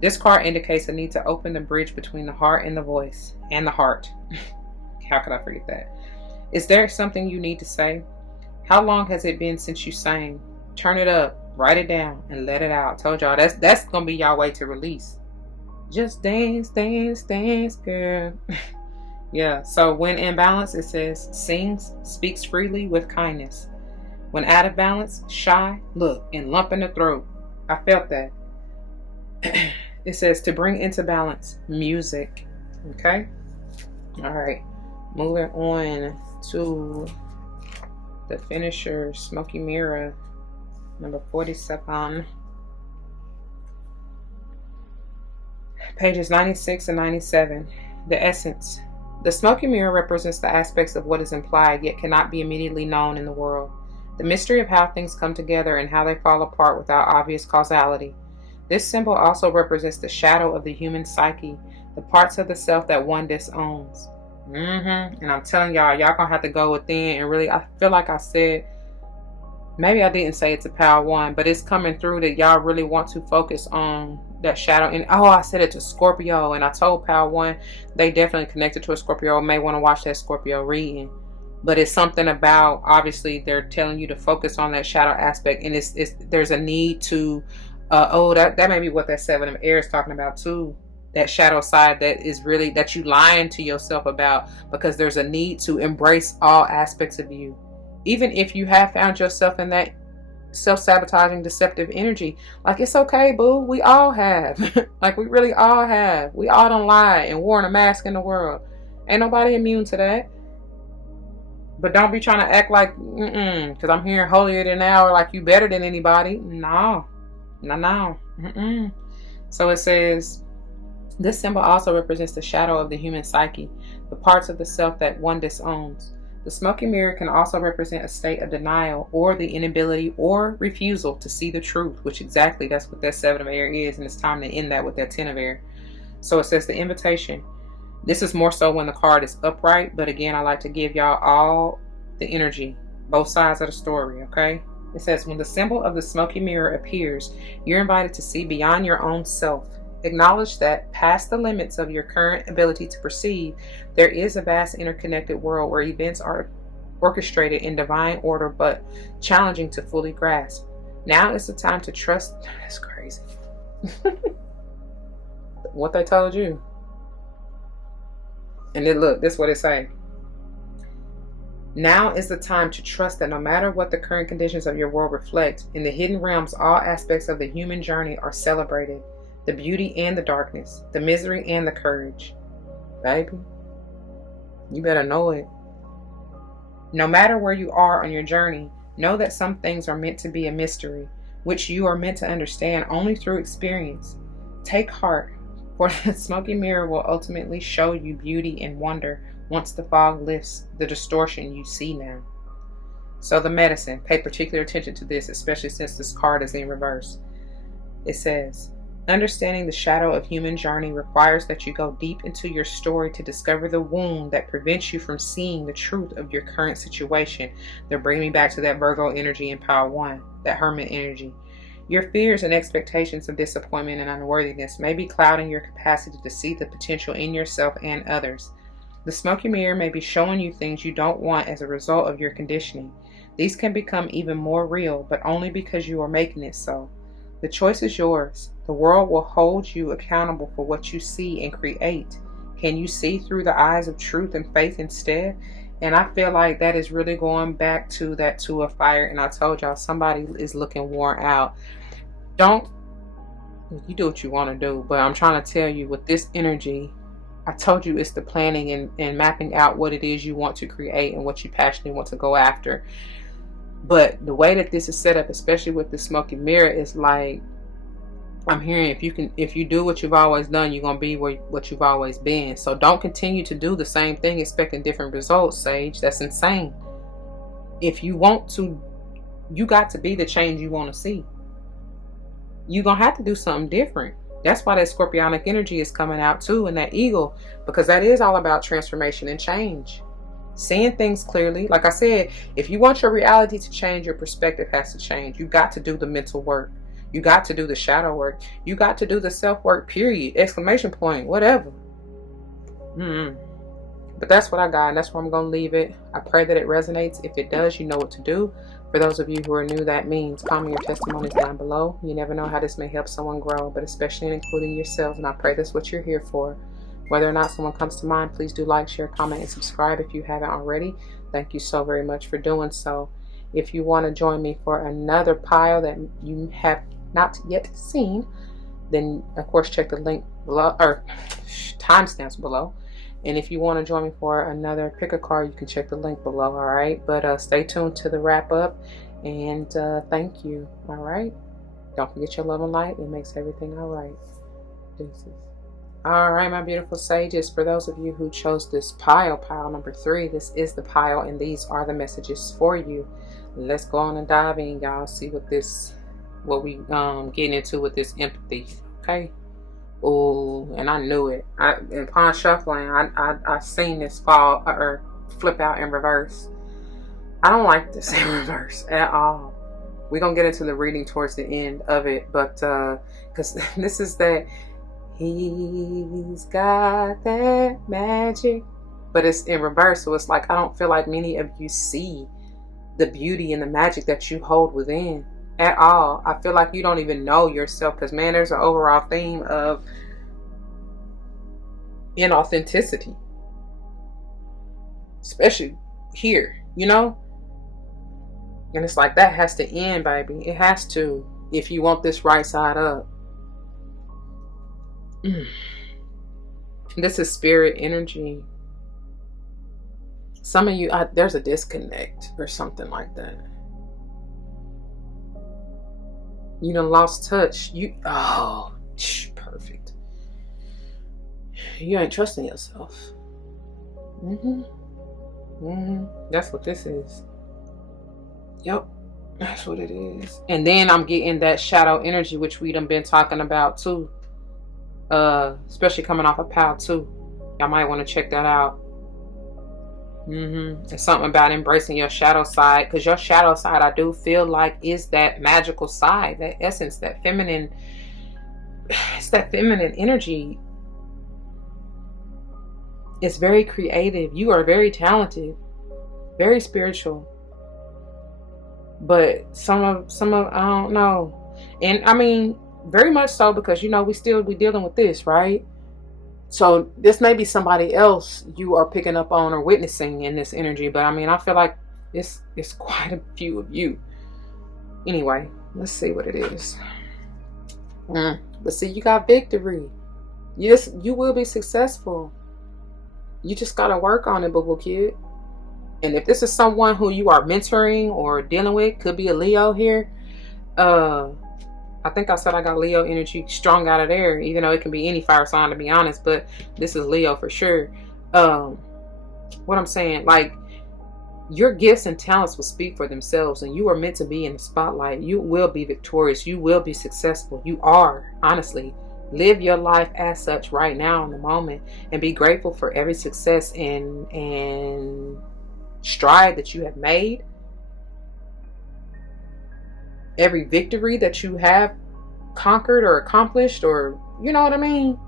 This card indicates a need to open the bridge between the heart and the voice, and the heart. How could I forget that? Is there something you need to say? How long has it been since you sang? Turn it up, write it down, and let it out. I told y'all, that's gonna be y'all way to release. Just dance, dance, dance, girl. Yeah, so when in balance, it says, sings, speaks freely with kindness. When out of balance, shy, look, and lump in the throat. I felt that. It says to bring into balance, music. Okay? All right. Moving on to the finisher, Smoky Mirror, number 47. Pages 96 and 97. The essence. The smoky mirror represents the aspects of what is implied yet cannot be immediately known in the world. The mystery of how things come together and how they fall apart without obvious causality. This symbol also represents the shadow of the human psyche, the parts of the self that one disowns. And I'm telling y'all gonna have to go within and really, I feel like I said, maybe I didn't say it's a power one, but it's coming through that y'all really want to focus on that shadow. And I said it to Scorpio, and I told power one, they definitely connected to a Scorpio, may want to watch that Scorpio reading. But it's something about, obviously they're telling you to focus on that shadow aspect, and there's a need to that may be what that 7 of air is talking about too. That shadow side that is really, that you lying to yourself about, because there's a need to embrace all aspects of you. Even if you have found yourself in that self-sabotaging, deceptive energy, like, it's okay, boo. We all have. Like, we really all have. We all don't lie and worn a mask in the world. Ain't nobody immune to that. But don't be trying to act like, because I'm hearing holier than thou, or like you better than anybody. No. So it says, this symbol also represents the shadow of the human psyche, the parts of the self that one disowns. The smoky mirror can also represent a state of denial, or the inability or refusal to see the truth, which exactly that's what that 7 of air is, and it's time to end that with that 10 of air. So it says the invitation. This is more so when the card is upright, but again, I like to give y'all all the energy, both sides of the story, okay? It says, when the symbol of the smoky mirror appears, you're invited to see beyond your own self. Acknowledge that past the limits of your current ability to perceive, there is a vast interconnected world where events are orchestrated in divine order but challenging to fully grasp. Now is the time to trust. That's crazy. What they told you. And then look, this is what it say. Now is the time to trust that no matter what the current conditions of your world reflect, in the hidden realms, all aspects of the human journey are celebrated. The beauty and the darkness, the misery and the courage. Baby, you better know it. No matter where you are on your journey, know that some things are meant to be a mystery, which you are meant to understand only through experience. Take heart, for the smoky mirror will ultimately show you beauty and wonder once the fog lifts the distortion you see now. So the medicine, pay particular attention to this, especially since this card is in reverse. It says, understanding the shadow of human journey requires that you go deep into your story to discover the wound that prevents you from seeing the truth of your current situation. They're bringing me back to that Virgo energy in power one, that hermit energy. Your fears and expectations of disappointment and unworthiness may be clouding your capacity to see the potential in yourself and others. The smoky mirror may be showing you things you don't want as a result of your conditioning. These can become even more real, but only because you are making it so. The choice is yours. The world will hold you accountable for what you see and create. Can you see through the eyes of truth and faith instead? And I feel like that is really going back to that 2 of fire. And I told y'all, somebody is looking worn out. You do what you want to do, but I'm trying to tell you, with this energy, I told you it's the planning and mapping out what it is you want to create and what you passionately want to go after. But the way that this is set up, especially with the smoky mirror, is like, I'm hearing if you do what you've always done, you're gonna be what you've always been. So don't continue to do the same thing expecting different results, Sage. That's insane. If you want to, you got to be the change you want to see. You're gonna have to do something different. That's why that scorpionic energy is coming out too, and that eagle, because that is all about transformation and change. Seeing things clearly. Like I said, if you want your reality to change, your perspective has to change. You got to do the mental work. You got to do the shadow work. You got to do the self-work, period. Exclamation point, whatever. But that's what I got, and that's where I'm going to leave it. I pray that it resonates. If it does, you know what to do. For those of you who are new, that means comment your testimonies down below. You never know how this may help someone grow, but especially including yourself, and I pray that's what you're here for. Whether or not someone comes to mind, please do like, share, comment, and subscribe if you haven't already. Thank you so very much for doing so. If you want to join me for another pile that you have not yet seen, then of course check the link below, or timestamps below. And if you want to join me for another pick a card, you can check the link below. All right, but stay tuned to the wrap up, and thank you. All right, don't forget your love and light. It makes everything all right. Deuces. All right, my beautiful sages, for those of you who chose this pile number 3, this is the pile, and these are the messages for you. Let's go on and dive in, y'all. See what we getting into with this empathy. Okay. Oh, and I knew it. Upon shuffling, I seen this fall or flip out in reverse. I don't like this in reverse at all. We're gonna get into the reading towards the end of it, but because this is that he's got that magic, but it's in reverse, so it's like I don't feel like many of you see the beauty and the magic that you hold within at all. I feel like you don't even know yourself, because man, there's an overall theme of inauthenticity, especially here, you know. And it's like that has to end, baby. It has to, if you want this right side up. This is spirit energy. Some of you, there's a disconnect or something like that. You done lost touch. Perfect. You ain't trusting yourself. That's what this is. Yep, that's what it is. And then I'm getting that shadow energy, which we done been talking about too. Especially coming off of pile 2. Y'all might want to check that out. It's something about embracing your shadow side, because your shadow side, I do feel like, is that magical side, that essence, that feminine. It's that feminine energy. It's very creative. You are very talented, very spiritual. But some of I don't know, and I mean very much so, because you know we dealing with this, right? So this may be somebody else you are picking up on or witnessing in this energy, but I mean, I feel like it's quite a few of you. Anyway, let's see what it is. But see, you got victory. Yes, you will be successful. You just gotta work on it, boo-boo kid. And if this is someone who you are mentoring or dealing with, could be a Leo here. I think I said I got Leo energy strong out of there, even though it can be any fire sign, to be honest, but this is Leo for sure. What I'm saying, like, your gifts and talents will speak for themselves, and you are meant to be in the spotlight. You will be victorious. You will be successful. You are, honestly. Live your life as such right now in the moment, and be grateful for every success and stride that you have made. Every victory that you have conquered or accomplished, or you know what I mean?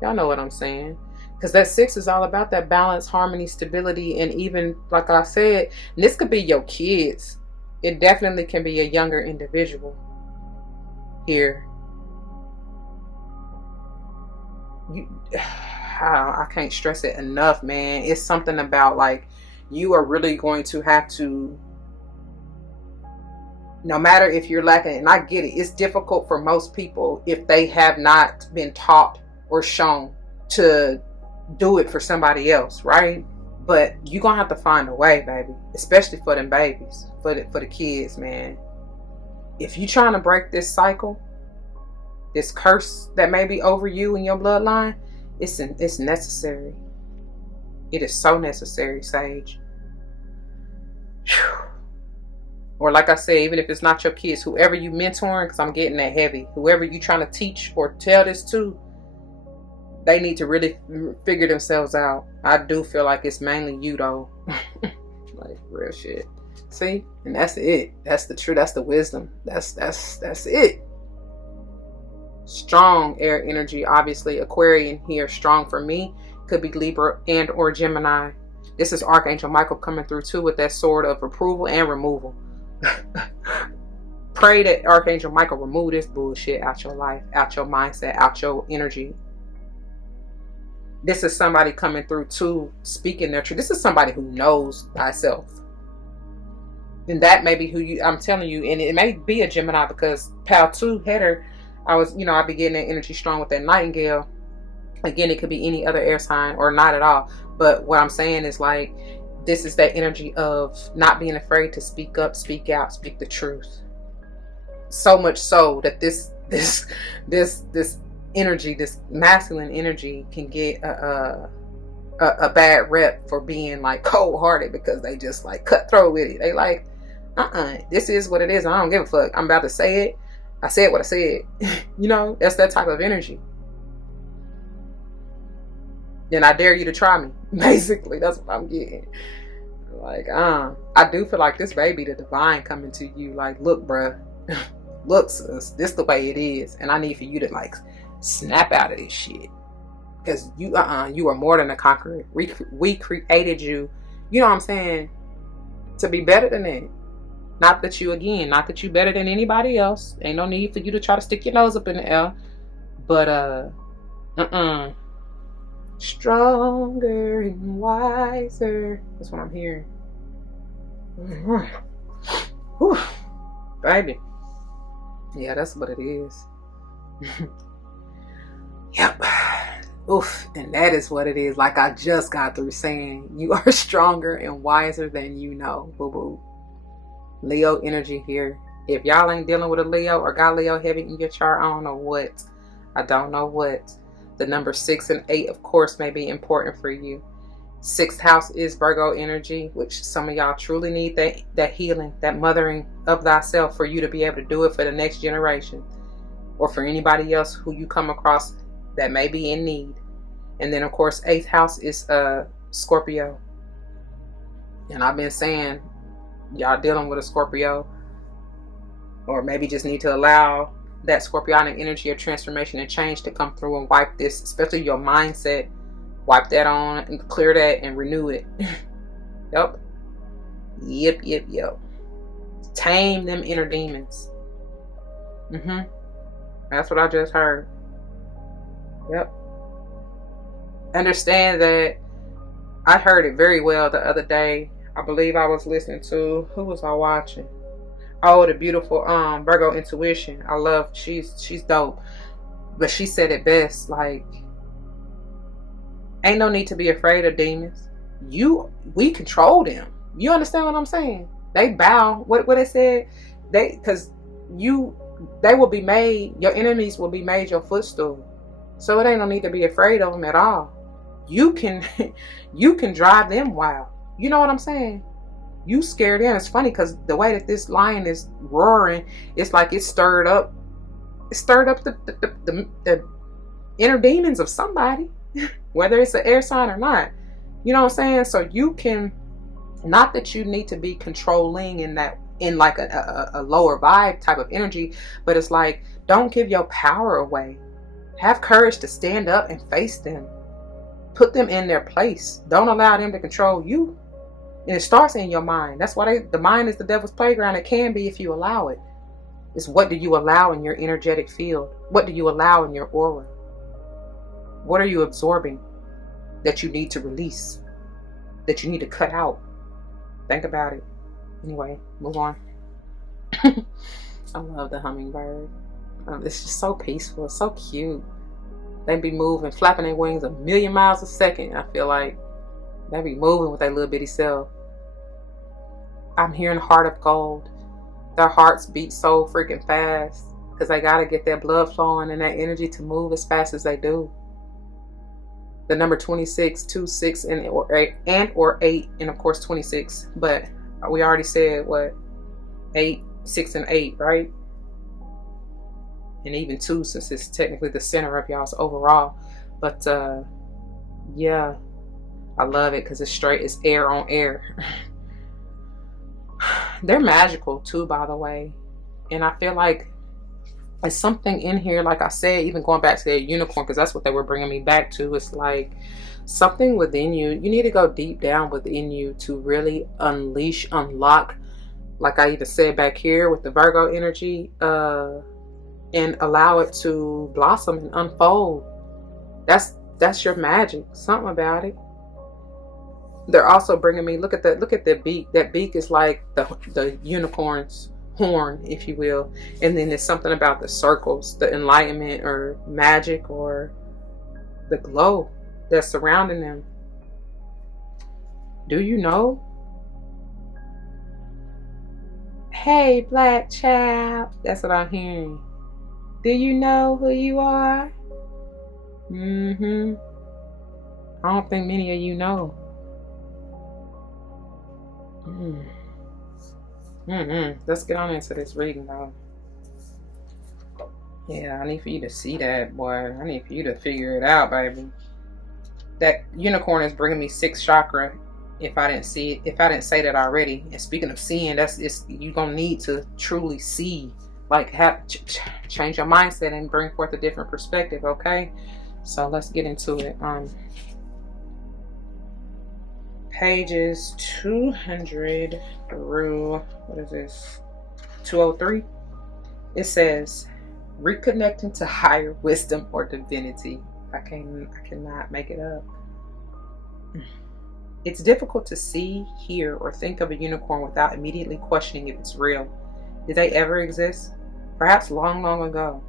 Y'all know what I'm saying. Because that 6 is all about that balance, harmony, stability, and even, like I said, this could be your kids. It definitely can be a younger individual here. I can't stress it enough, man. It's something about, like, you are really going to have to, no matter if you're lacking, and I get it, it's difficult for most people if they have not been taught or shown to do it for somebody else, right? But you're gonna have to find a way, baby, especially for them babies, for the kids, man. If you trying to break this cycle, this curse that may be over you and your bloodline, it's necessary. It is so necessary, Sage. Whew. Or like I said, even if it's not your kids, whoever you mentoring, because I'm getting that heavy, whoever you trying to teach or tell this to, they need to really figure themselves out. I do feel like it's mainly you, though. Like, real shit. See? And that's it. That's the truth. That's the wisdom. That's it. Strong air energy, obviously. Aquarian here, strong for me. Could be Libra and or Gemini. This is Archangel Michael coming through too with that sword of approval and removal. Pray that Archangel Michael remove this bullshit out your life, out your mindset, out your energy. This is somebody coming through too, speaking their truth. This is somebody who knows thyself. And that may be who you, I'm telling you, and it may be a Gemini because Pal 2 header, I be getting that energy strong with that Nightingale. Again, it could be any other air sign or not at all. But what I'm saying is, like, this is that energy of not being afraid to speak up, speak out, speak the truth. So much so that this energy, this masculine energy, can get a bad rep for being like cold-hearted because they just like cutthroat with it. They like, this is what it is. I don't give a fuck. I'm about to say it. I said what I said. You know, that's that type of energy. Then I dare you to try me. Basically, that's what I'm getting. Like, I do feel like this baby, the divine coming to you. Like, look, bruh. Look, sis, this the way it is. And I need for you to, like, snap out of this shit. Because you are more than a conqueror. We created you, you know what I'm saying, to be better than that. Not that you better than anybody else. Ain't no need for you to try to stick your nose up in the air. But, stronger and wiser. That's what I'm hearing. Whew. Baby. Yeah, that's what it is. Yep. Oof. And that is what it is. Like I just got through saying, you are stronger and wiser than you know. Boo boo. Leo energy here. If y'all ain't dealing with a Leo or got Leo heavy in your chart, I don't know what. I don't know what. The number 6 and 8, of course, may be important for you. 6th house is Virgo energy, which some of y'all truly need that healing, that mothering of thyself for you to be able to do it for the next generation or for anybody else who you come across that may be in need. And then, of course, 8th house is Scorpio. And I've been saying, y'all dealing with a Scorpio, or maybe just need to allow that Scorpionic energy of transformation and change to come through and wipe this, especially your mindset, wipe that on and clear that and renew it. Yep. Tame them inner demons. That's what I just heard. Yep. Understand that I heard it very well the other day. I believe I was listening to, who was I watching? Oh, the beautiful Virgo Intuition. I love, she's dope. But she said it best, like, ain't no need to be afraid of demons. We control them. You understand what I'm saying? They bow. What it said? They will be made, your enemies will be made your footstool. So it ain't no need to be afraid of them at all. You can drive them wild. You know what I'm saying? You scared them. It's funny because the way that this lion is roaring, it's like it stirred up the inner demons of somebody, whether it's an air sign or not. You know what I'm saying? So you can, not that you need to be controlling in like a lower vibe type of energy, but it's like, don't give your power away. Have courage to stand up and face them. Put them in their place. Don't allow them to control you. And it starts in your mind. That's why the mind is the devil's playground. It can be if you allow it. It's what do you allow in your energetic field? What do you allow in your aura? What are you absorbing that you need to release? That you need to cut out? Think about it. Anyway, move on. I love the hummingbird. It's just so peaceful. It's so cute. They be moving, flapping their wings a million miles a second. I feel like they be moving with their little bitty self. I'm hearing heart of gold. Their hearts beat so freaking fast because they got to get their blood flowing and that energy to move as fast as they do. The number 26, 2, 6, or 8, and of course 26. But we already said what? 8, 6, and 8, right? And even 2, since it's technically the center of y'all's overall. But yeah, I love it because it's straight. It's air on air. They're magical too, by the way. And I feel like it's something in here, like I said, even going back to their unicorn, because that's what they were bringing me back to. It's like something within you. You need to go deep down within you to really unleash, unlock, like I even said back here with the Virgo energy, and allow it to blossom and unfold. That's your magic. Something about it. They're also bringing me, look at the beak. That beak is like the unicorn's horn, if you will. And then there's something about the circles, the enlightenment or magic or the glow that's surrounding them. Do you know? Hey, black child. That's what I'm hearing. Do you know who you are? I don't think many of you know. Let's get on into this reading, though. Yeah, I need for you to see that, boy. I need for you to figure it out, baby. That unicorn is bringing me 6th chakra. If I didn't see it, if I didn't say that already. And speaking of seeing, you're gonna need to truly see, like change your mindset and bring forth a different perspective. Okay, so let's get into it. Pages 200 through, what is this, 203? It says, reconnecting to higher wisdom or divinity. I cannot make it up. It's difficult to see, hear, or think of a unicorn without immediately questioning if it's real. Did they ever exist? Perhaps long, long ago.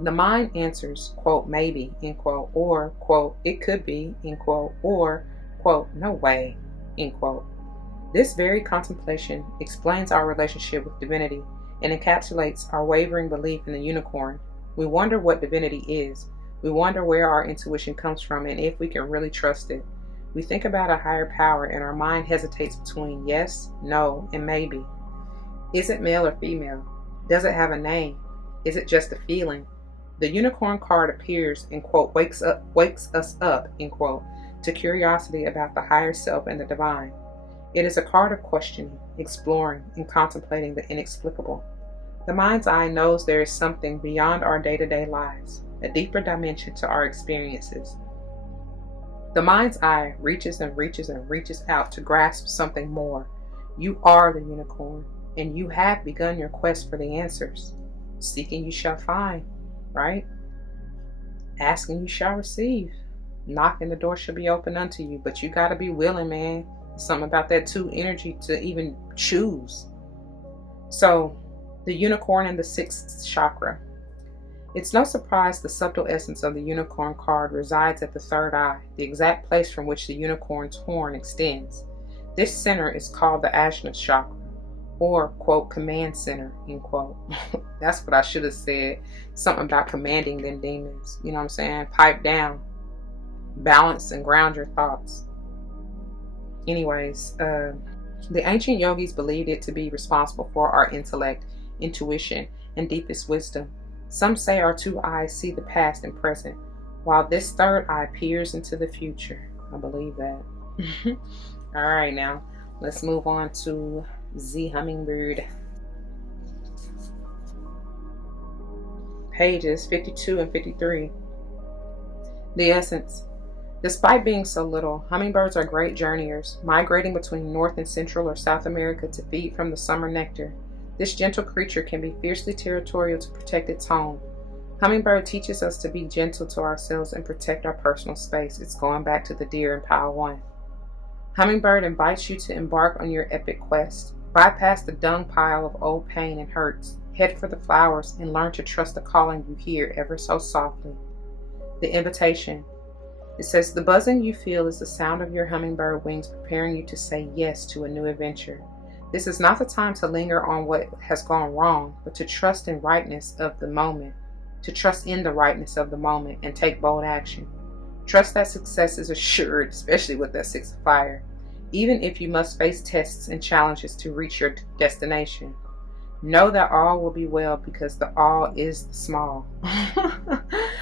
The mind answers, quote, maybe, end quote, or, quote, it could be, end quote, or, quote, no way, end quote. This very contemplation explains our relationship with divinity and encapsulates our wavering belief in the unicorn. We wonder what divinity is. We wonder where our intuition comes from and if we can really trust it. We think about a higher power and our mind hesitates between yes, no, and maybe. Is it male or female? Does it have a name? Is it just a feeling? The unicorn card appears and, quote, wakes us up, end quote, to curiosity about the higher self and the divine. It is a card of questioning, exploring, and contemplating the inexplicable. The mind's eye knows there is something beyond our day-to-day lives, a deeper dimension to our experiences. The mind's eye reaches and reaches and reaches out to grasp something more. You are the unicorn, and you have begun your quest for the answers. Seeking you shall find, right? Asking you shall receive. Knocking, the door shall be open unto you, but you got to be willing, man. Something about that 2 energy to even choose. So, the unicorn and the 6th chakra. It's no surprise the subtle essence of the unicorn card resides at the 3rd eye, the exact place from which the unicorn's horn extends. This center is called the Ajna chakra, or, quote, command center, end quote. That's what I should have said. Something about commanding them demons. You know what I'm saying? Pipe down. Balance and ground your thoughts. Anyways, the ancient yogis believed it to be responsible for our intellect, intuition, and deepest wisdom. Some say our 2 eyes see the past and present, while this 3rd eye peers into the future. I believe that. All right, now let's move on to the hummingbird. Pages 52 and 53. The essence. Despite being so little, hummingbirds are great journeyers, migrating between North and Central or South America to feed from the summer nectar. This gentle creature can be fiercely territorial to protect its home. Hummingbird teaches us to be gentle to ourselves and protect our personal space. It's going back to the deer in pile 1. Hummingbird invites you to embark on your epic quest. Bypass the dung pile of old pain and hurts. Head for the flowers and learn to trust the calling you hear ever so softly. The invitation. It says, the buzzing you feel is the sound of your hummingbird wings preparing you to say yes to a new adventure. This is not the time to linger on what has gone wrong, but to trust in rightness of the moment, to trust in the rightness of the moment and take bold action. Trust that success is assured, especially with that 6 of fire, even if you must face tests and challenges to reach your destination. Know that all will be well because the all is the small.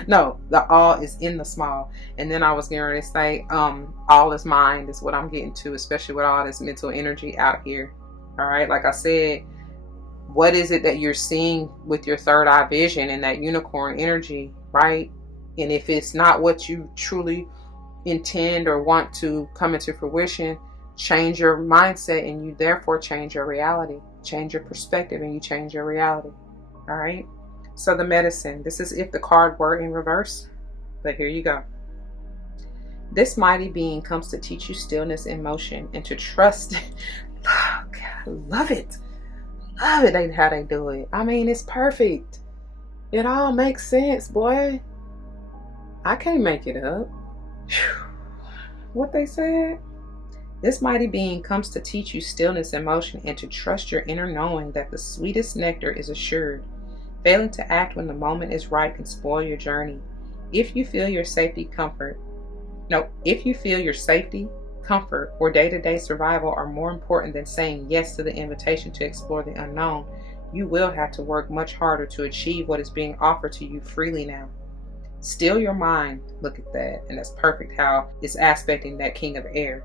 No, the all is in the small. And then I was getting ready to say, all is mind is what I'm getting to, especially with all this mental energy out here. All right, like I said, what is it that you're seeing with your third eye vision and that unicorn energy, right? And if it's not what you truly intend or want to come into fruition, change your mindset and you therefore change your reality. Change your perspective and you change your reality. All right. So the medicine, this is if the card were in reverse, but here you go. This mighty being comes to teach you stillness and motion and to trust. Oh, God, I love it. Love it how they do it. I mean, it's perfect. It all makes sense, boy. I can't make it up. Whew. What they said? This mighty being comes to teach you stillness and motion and to trust your inner knowing that the sweetest nectar is assured. Failing to act when the moment is right can spoil your journey. If you feel your safety, comfort, or day-to-day survival are more important than saying yes to the invitation to explore the unknown, you will have to work much harder to achieve what is being offered to you freely now. Still your mind. Look at that. And that's perfect how it's aspecting that king of air.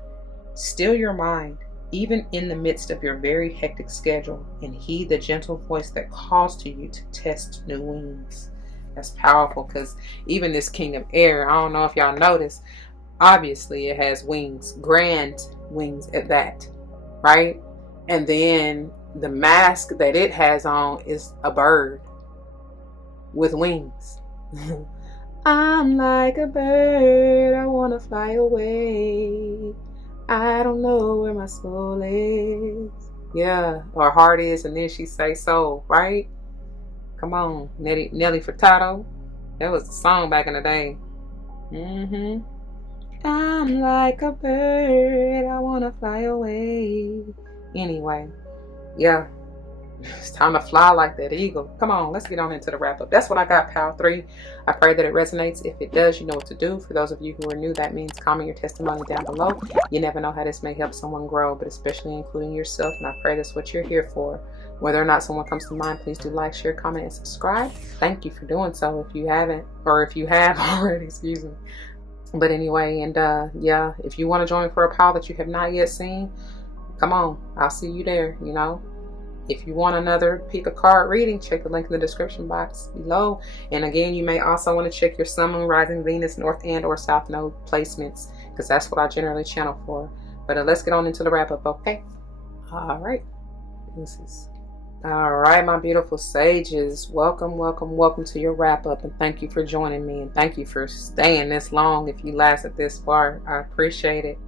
Still your mind, even in the midst of your very hectic schedule, and heed the gentle voice that calls to you to test new wings. That's powerful because even this king of air, I don't know if y'all noticed, obviously it has wings, grand wings at that, right? And then the mask that it has on is a bird with wings. I'm like a bird, I want to fly away. I don't know where my soul is. Yeah, or heart is, and then she say soul, right? Come on, Nelly Furtado. That was the song back in the day. I'm like a bird, I want to fly away. Anyway, yeah. It's time to fly like that eagle. Come on, let's get on into the wrap up. That's what I got, Pal 3. I pray that it resonates. If it does, you know what to do. For those of you who are new, that means comment your testimony down below. You never know how this may help someone grow, but especially including yourself. And I pray that's what you're here for. Whether or not someone comes to mind, please do like, share, comment, and subscribe. Thank you for doing so if you haven't, or if you have already, excuse me. But anyway, and yeah, if you want to join for a pile that you have not yet seen, come on. I'll see you there, you know. If you want another pick a card reading, check the link in the description box below. And again, you may also want to check your Sun, Moon, Rising, Venus, North and or South Node placements, because that's what I generally channel for. But let's get on into the wrap up, okay? All right. All right, my beautiful sages. Welcome, welcome, welcome to your wrap up. And thank you for joining me. And thank you for staying this long if you lasted this far. I appreciate it.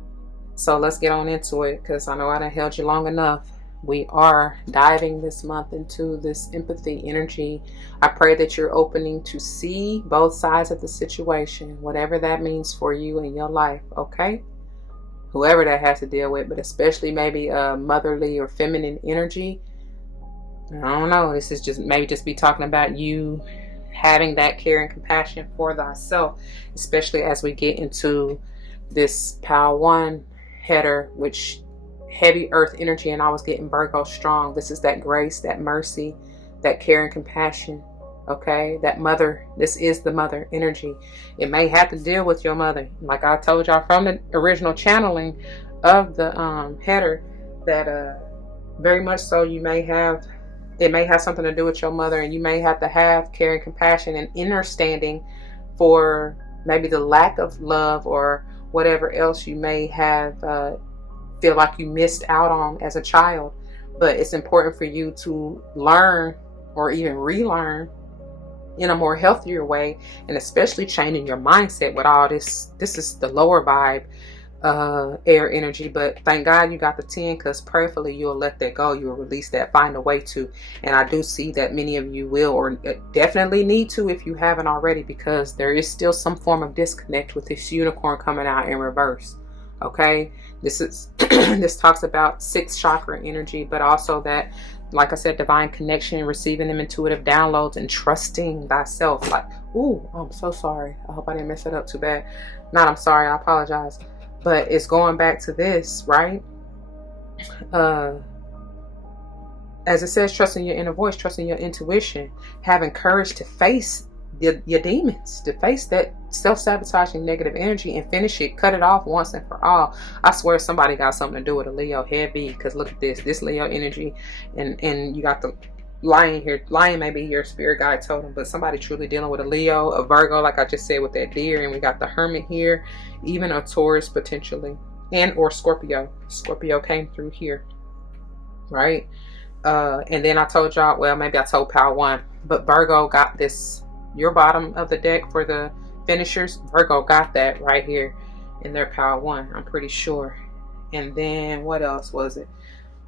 So let's get on into it, because I know I done held you long enough. We are diving this month into this empathy energy. I pray that you're opening to see both sides of the situation, whatever that means for you in your life, okay? Whoever that has to deal with, but especially maybe a motherly or feminine energy. I don't know. This is just maybe just be talking about you having that care and compassion for thyself, especially as we get into this Power 1 header, which heavy earth energy, and I was getting Virgo strong. This is that grace, that mercy, that care and compassion, okay? That mother, this is the mother energy. It may have to deal with your mother. Like I told y'all from the original channeling of the header, that very much so you may have, it may have something to do with your mother, and you may have to have care and compassion and understanding for maybe the lack of love or whatever else you may have feel like you missed out on as a child. But it's important for you to learn or even relearn in a more healthier way, and especially changing your mindset with all this. This is the lower vibe, air energy, but thank God you got the 10, because prayerfully you'll let that go. You'll release that, find a way to. And I do see that many of you will, or definitely need to if you haven't already, because there is still some form of disconnect with this unicorn coming out in reverse. Okay, this is this talks about 6th chakra energy, but also that, like I said, divine connection, receiving them intuitive downloads, and trusting thyself. Like, ooh, I'm so sorry. I hope I didn't mess it up too bad. I'm sorry, I apologize. But it's going back to this, right? As it says, trusting your inner voice, trusting your intuition, having courage to face your demons, to face that self-sabotaging negative energy and finish it, cut it off once and for all. I swear somebody got something to do with a Leo heavy, because look at this Leo energy, and you got the Lion here. Lion may be your spirit guide totem, but somebody truly dealing with a Leo, a Virgo, like I just said with that deer, and we got the Hermit here, even a Taurus potentially, and or Scorpio. Scorpio came through here, right? And then I told y'all, well, maybe I told Power One, but Virgo got this, your bottom of the deck for the finishers. Virgo got that right here in their Power One, I'm pretty sure. And then what else was it?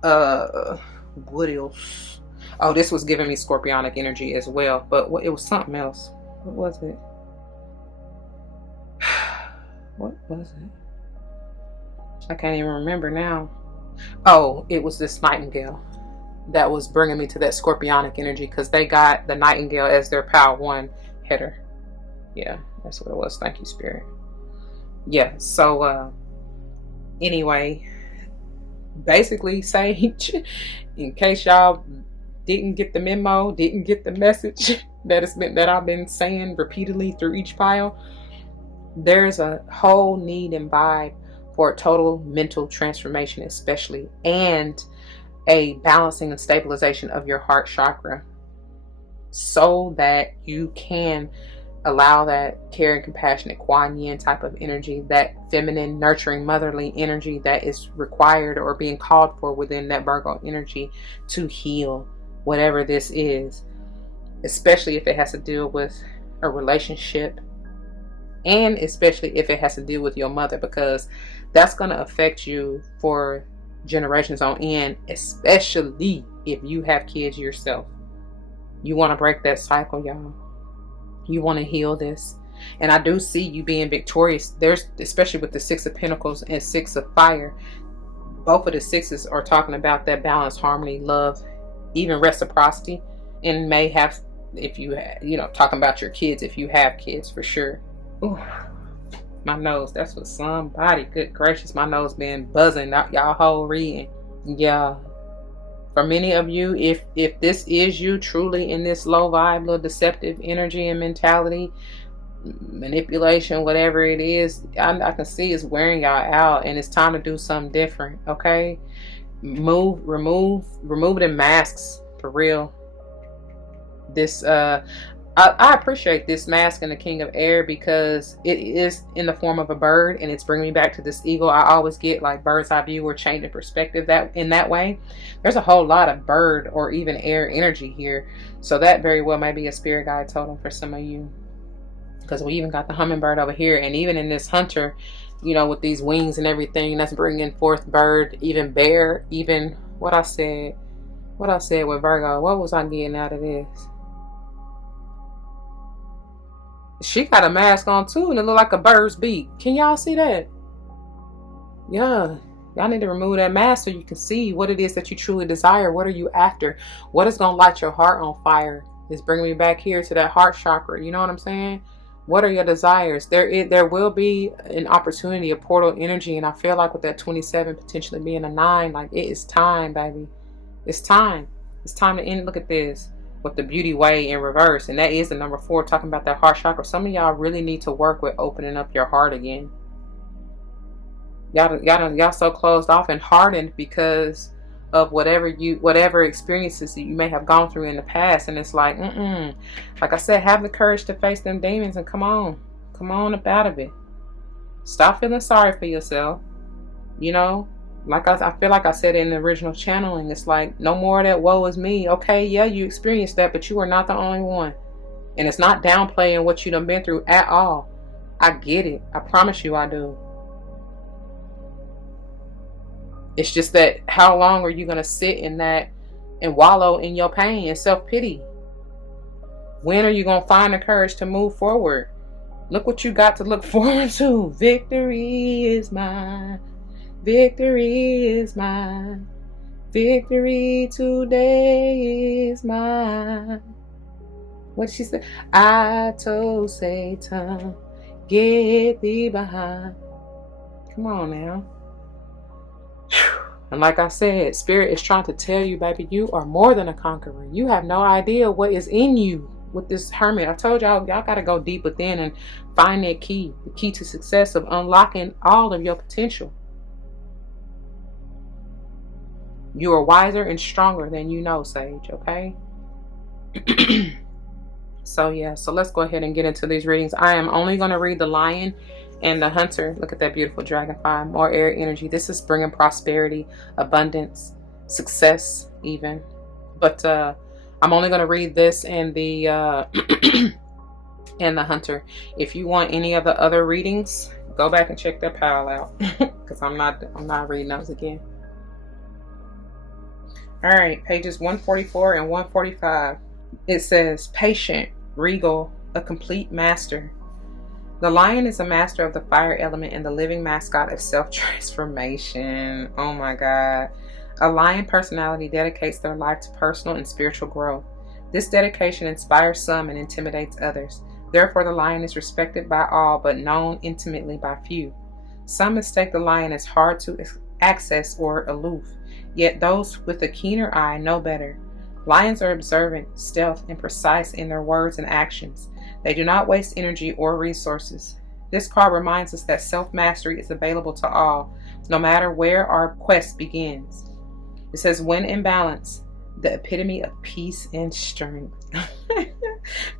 What else? Oh, this was giving me scorpionic energy as well, but it was something else. What was it? What was it? I can't even remember now. Oh, it was this Nightingale that was bringing me to that scorpionic energy, because they got the Nightingale as their Power One header. Yeah, that's what it was. Thank you, Spirit. Yeah, so anyway, basically, Sage, in case y'all didn't get the memo, didn't get the message that I've been saying repeatedly through each pile, there's a whole need and vibe for a total mental transformation, especially, and a balancing and stabilization of your heart chakra, so that you can allow that caring, compassionate Kuan Yin type of energy, that feminine, nurturing, motherly energy that is required or being called for within that Virgo energy to heal whatever this is, especially if it has to deal with a relationship, and especially if it has to deal with your mother, because that's going to affect you for generations on end, especially if you have kids yourself. You want to break that cycle, y'all. You want to heal this. And I do see you being victorious. There's, especially with the 6 of Pentacles and 6 of Fire, both of the 6s are talking about that balance, harmony, love, even reciprocity, and may have, if you talking about your kids, if you have kids, for sure. Ooh, my nose, that's what somebody, good gracious, my nose been buzzing out y'all whole reading. Yeah, for many of you, if this is you truly in this low vibe, little deceptive energy and mentality, manipulation, whatever it is, I can see it's wearing y'all out, and it's time to do something different. Okay, remove the masks, for real. This I appreciate this mask in the King of Air, because it is in the form of a bird, and it's bringing me back to this eagle. I always get like bird's eye view or change in perspective that in that way. There's a whole lot of bird or even air energy here, so that very well may be a spirit guide totem for some of you, because we even got the hummingbird over here, and even in this hunter, with these wings and everything, that's bringing forth bird, even bear, even what I said with Virgo. What was I getting out of this? She got a mask on too, and it look like a bird's beak. Can y'all see that? Yeah, y'all need to remove that mask so you can see what it is that you truly desire. What are you after? What is going to light your heart on fire? It's bringing me back here to that heart chakra. You know what I'm saying? What are your desires? There will be an opportunity, a portal energy, and I feel like with that 27 potentially being a 9, like it is time, baby. It's time. It's time to end. Look at this. With the beauty way in reverse, and that is the number 4, talking about that heart chakra. Some of y'all really need to work with opening up your heart again. Y'all so closed off and hardened because of whatever experiences that you may have gone through in the past, and it's like, like I said, have the courage to face them demons and come on up out of it. Stop feeling sorry for yourself. Like I feel like I said in the original channeling, it's like, no more of that woe is me. Okay, yeah, you experienced that, but you are not the only one. And it's not downplaying what you done been through at all. I get it. I promise you I do. It's just that how long are you going to sit in that and wallow in your pain and self-pity? When are you going to find the courage to move forward? Look what you got to look forward to. Victory is mine. Victory is mine. Victory today is mine. What did she say? I told Satan, get thee behind. Come on now. And like I said, Spirit is trying to tell you, baby, you are more than a conqueror. You have no idea what is in you with this Hermit. I told y'all got to go deep within and find that key, the key to success of unlocking all of your potential. You are wiser and stronger than you know, Sage, okay? So yeah, so let's go ahead and get into these readings. I am only going to read the Lion and the Hunter. Look at that beautiful dragonfly. More air energy. This is bringing prosperity, abundance, success even. But I'm only going to read this and the and the Hunter. If you want any of the other readings, go back and check that pile out, because I'm not reading those again. All right, pages 144 and 145. It says, patient, regal, a complete master. The lion is a master of the fire element and the living mascot of self-transformation. Oh my God. A lion personality dedicates their life to personal and spiritual growth. This dedication inspires some and intimidates others. Therefore, the lion is respected by all but known intimately by few. Some mistake the lion as hard to access or aloof, yet those with a keener eye know better. Lions are observant, stealth, and precise in their words and actions. They do not waste energy or resources. This card reminds us that self-mastery is available to all, no matter where our quest begins. It says, when in balance, the epitome of peace and strength.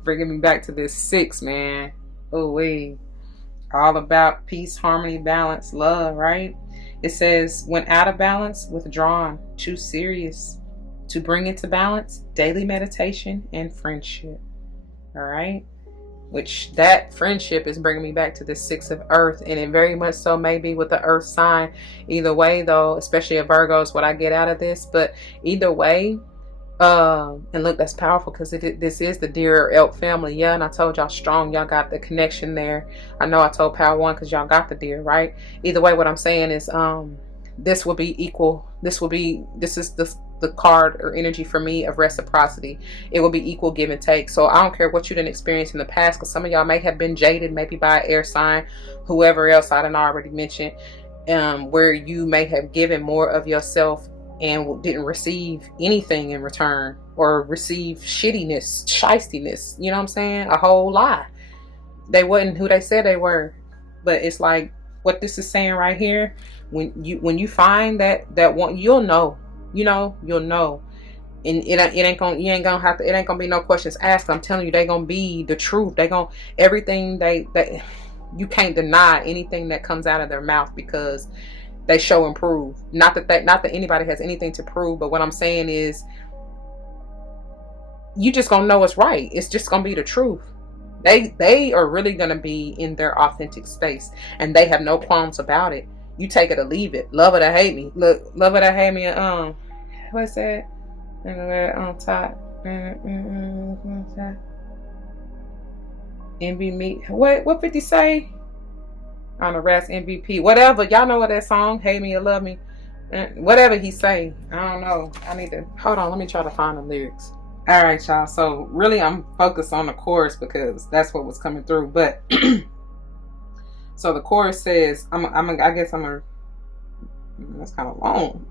Bringing me back to this 6, man. Oh, wait. All about peace, harmony, balance, love, right? It says, when out of balance, withdrawn, too serious. To bring it to balance, daily meditation and friendship. All right. Which that friendship is bringing me back to the 6 of earth. And it very much so may be with the earth sign. Either way, though, especially a Virgo is what I get out of this. But either way, and look, that's powerful because this is the deer elk family. Yeah, and I told y'all strong. Y'all got the connection there. I know I told Power 1 because y'all got the deer, right? Either way, what I'm saying is this will be equal. This is the card or energy for me of reciprocity. It will be equal give and take. So I don't care what you didn't experience in the past, because some of y'all may have been jaded maybe by an air sign, whoever else I didn't already mention, where you may have given more of yourself and didn't receive anything in return, or receive shittiness, shystiness, you know what I'm saying? A whole lie. They wasn't who they said they were. But it's like what this is saying right here, when you find that one, you'll know. You'll know. And you ain't gonna be no questions asked. I'm telling you, they gonna be the truth. Everything you can't deny anything that comes out of their mouth, because they show and prove. Not that anybody has anything to prove, but what I'm saying is, you just gonna know it's right. It's just gonna be the truth. They are really gonna be in their authentic space, and they have no qualms about it. You take it or leave it. Love it or hate me. Look, love it or hate me. What's that? On top. Envy me. What 50 say? On the rest MVP. Whatever. Y'all know what that song? Hate me or love me. Whatever he say. I don't know. I need to hold on. Let me try to find the lyrics. All right, y'all. So really, I'm focused on the chorus because that's what was coming through. But so the chorus says, I guess that's kind of long.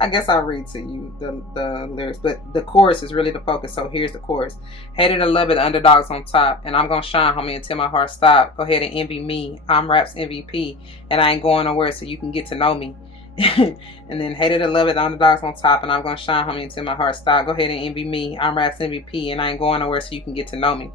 I guess I'll read to you the lyrics, but the chorus is really the focus. So here's the chorus. Hated or love it, the underdog's on top, and I'm gonna shine, homie, until my heart stop. Go ahead and envy me. I'm rap's MVP, and I ain't going nowhere, so you can get to know me. And then hated or love it, the underdog's on top, and I'm gonna shine, homie, until my heart stop. Go ahead and envy me. I'm rap's MVP, and I ain't going nowhere, so you can get to know me.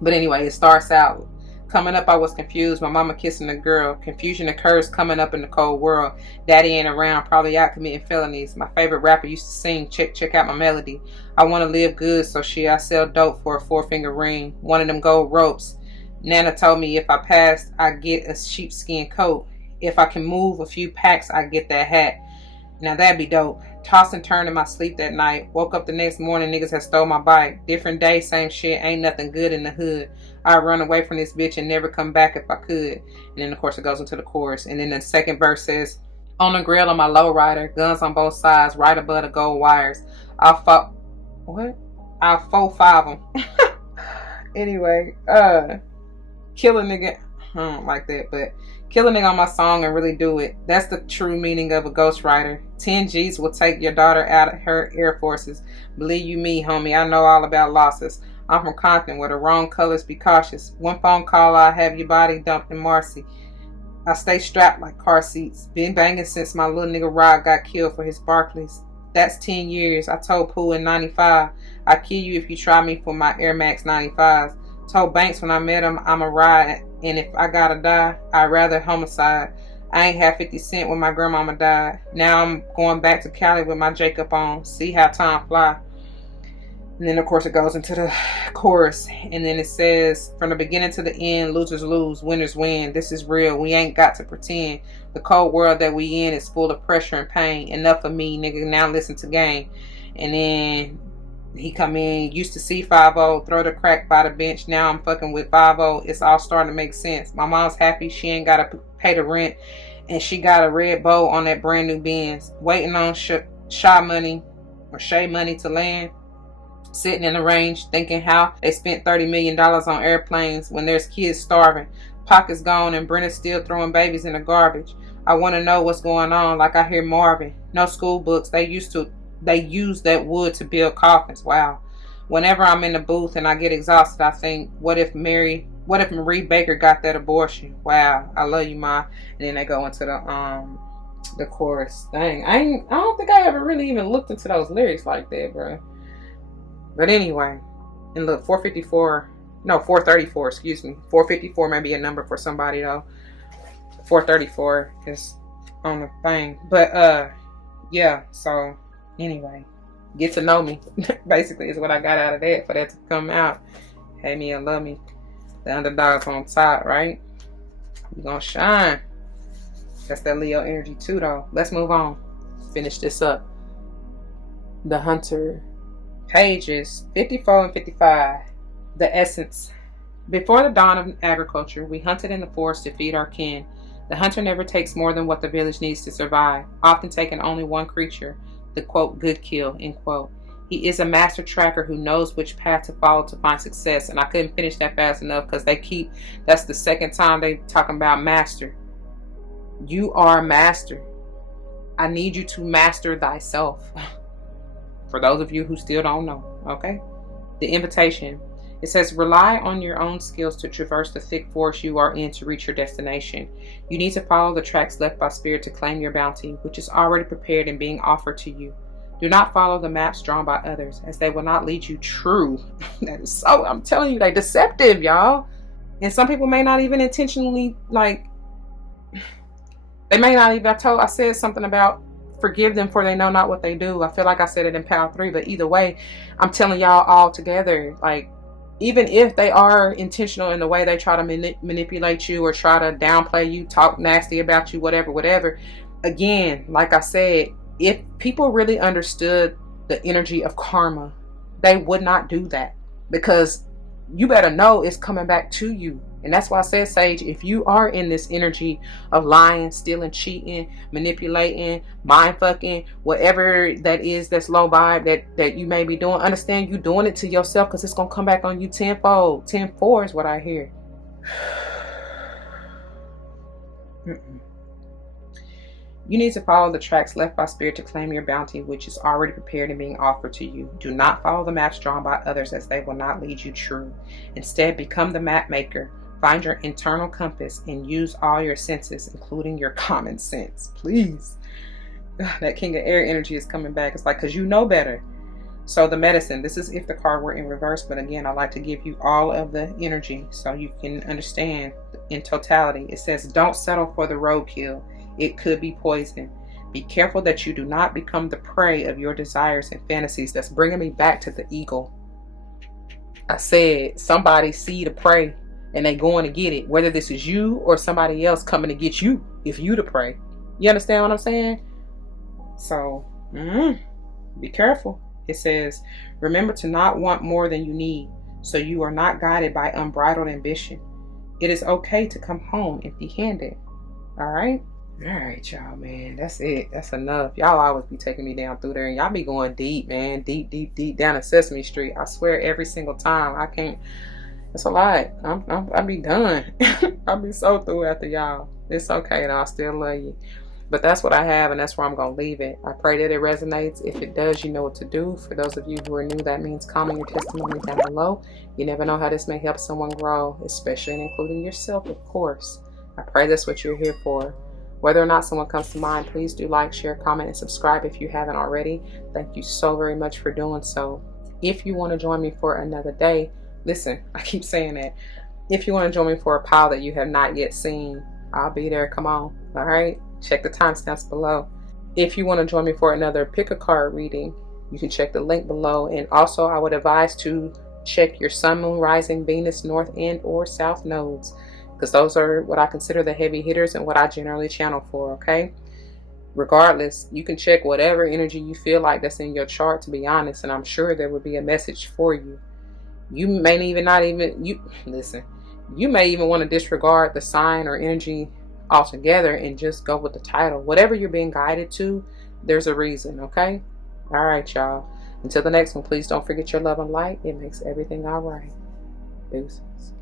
But anyway, it starts out. Coming up, I was confused. My mama kissing a girl. Confusion occurs coming up in the cold world. Daddy ain't around, probably out committing felonies. My favorite rapper used to sing, check out my melody. I want to live good, so I sell dope for a 4-finger ring. One of them gold ropes. Nana told me if I passed, I'd get a sheepskin coat. If I can move a few packs, I get that hat. Now that'd be dope. Tossed and turned in my sleep that night. Woke up the next morning, niggas had stole my bike. Different day, same shit. Ain't nothing good in the hood. I'd run away from this bitch and never come back if I could. And then of course it goes into the chorus. And then the second verse says, on the grill of my lowrider, guns on both sides, right above the gold wires. I'll 4-5 them. Anyway, kill a nigga. I don't like that, but kill a nigga on my song and really do it. That's the true meaning of a ghostwriter. 10 G's will take your daughter out of her Air Forces. Believe you me, homie, I know all about losses. I'm from Compton, where the wrong colors be cautious. One phone call, I'll have your body dumped in Marcy. I stay strapped like car seats. Been banging since my little nigga Rod got killed for his Barclays. That's 10 years. I told Pooh in 95, I'll kill you if you try me for my Air Max 95s. Told Banks when I met him, I'm a ride, and if I gotta die, I'd rather homicide. I ain't had 50 cent when my grandmama died. Now I'm going back to Cali with my Jacob on. See how time fly. And then of course it goes into the chorus, and then it says, from the beginning to the end, losers lose, winners win. This is real. We ain't got to pretend. The cold world that we in is full of pressure and pain. Enough of me, nigga. Now listen to game. And then he come in, used to see 5-0, throw the crack by the bench. Now I'm fucking with 5-0. It's all starting to make sense. My mom's happy she ain't got to pay the rent, and she got a red bow on that brand new Benz. Waiting on Shay money to land. Sitting in the range thinking how they spent $30 million on airplanes when there's kids starving. Pockets gone and Brenna's still throwing babies in the garbage. I want to know what's going on, like I hear Marvin. No school books. They use that wood to build coffins. Wow. Whenever I'm in the booth and I get exhausted, I think, what if Marie Baker got that abortion? Wow. I love you, Ma. And then they go into the chorus. Dang. I don't think I ever really even looked into those lyrics like that, bro. But anyway, and look, 434, excuse me. 454 may be a number for somebody though. 434 is on the thing. But yeah, so anyway, get to know me. Basically is what I got out of that, for that to come out. Hate me and love me. The underdog's on top, right? We gonna shine. That's that Leo energy too though. Let's move on. Finish this up. The Hunter. Pages 54 and 55. The essence. Before the dawn of agriculture, we hunted in the forest to feed our kin. The hunter never takes more than what the village needs to survive, often taking only one creature, the quote, good kill, end quote. He is a master tracker who knows which path to follow to find success. And I couldn't finish that fast enough because that's the second time they talking about master. You are a master. I need you to master thyself. For those of you who still don't know, okay? The invitation. It says, rely on your own skills to traverse the thick forest you are in to reach your destination. You need to follow the tracks left by spirit to claim your bounty, which is already prepared and being offered to you. Do not follow the maps drawn by others, as they will not lead you true. That is so, I'm telling you, they deceptive, y'all. And some people may not even intentionally, they may not even, I said something about forgive them for they know not what they do. I feel like I said it in Power 3, but either way, I'm telling y'all all together, even if they are intentional in the way they try to manipulate you or try to downplay you, talk nasty about you, whatever. Again, like I said, if people really understood the energy of karma, they would not do that, because you better know it's coming back to you. And that's why I said, Sage, if you are in this energy of lying, stealing, cheating, manipulating, mind fucking, whatever that is that's low vibe that you may be doing, understand you doing it to yourself, because it's going to come back on you tenfold. 10-4 is what I hear. You need to follow the tracks left by spirit to claim your bounty, which is already prepared and being offered to you. Do not follow the maps drawn by others, as they will not lead you true. Instead, become the map maker. Find your internal compass and use all your senses, including your common sense. Please. That King of Air energy is coming back. It's like, because you know better. So the medicine, this is if the card were in reverse, but again, I like to give you all of the energy so you can understand in totality. It says, don't settle for the roadkill. It could be poison. Be careful that you do not become the prey of your desires and fantasies. That's bringing me back to the eagle. I said, somebody see the prey. and they going to get it, whether this is you or somebody else coming to get you if you to pray. You understand what I'm saying? So be careful. It says, remember to not want more than you need, so you are not guided by unbridled ambition. It is okay to come home empty-handed. All right, y'all, man. That's it. That's enough. Y'all always be taking me down through there, and y'all be going deep, man. Deep, deep, deep down to Sesame Street. I swear, every single time. I can't. It's a lot. I be done. I be so through after y'all. It's okay, though. I still love you. But that's what I have, and that's where I'm going to leave it. I pray that it resonates. If it does, you know what to do. For those of you who are new, that means comment your testimony down below. You never know how this may help someone grow, especially and including yourself, of course. I pray that's what you're here for. Whether or not someone comes to mind, please do like, share, comment, and subscribe if you haven't already. Thank you so very much for doing so. If you want to join me for another day, listen, I keep saying that. If you want to join me for a pile that you have not yet seen, I'll be there. Come on. All right. Check the timestamps below. If you want to join me for another pick a card reading, you can check the link below. And also, I would advise to check your Sun, Moon, Rising, Venus, North and or South nodes, because those are what I consider the heavy hitters and what I generally channel for. Okay. Regardless, you can check whatever energy you feel like that's in your chart, to be honest, and I'm sure there will be a message for you. You may you may even want to disregard the sign or energy altogether and just go with the title. Whatever you're being guided to, there's a reason. Okay. All right, y'all, until the next one, please don't forget your love and light. It makes everything all right. Deuces.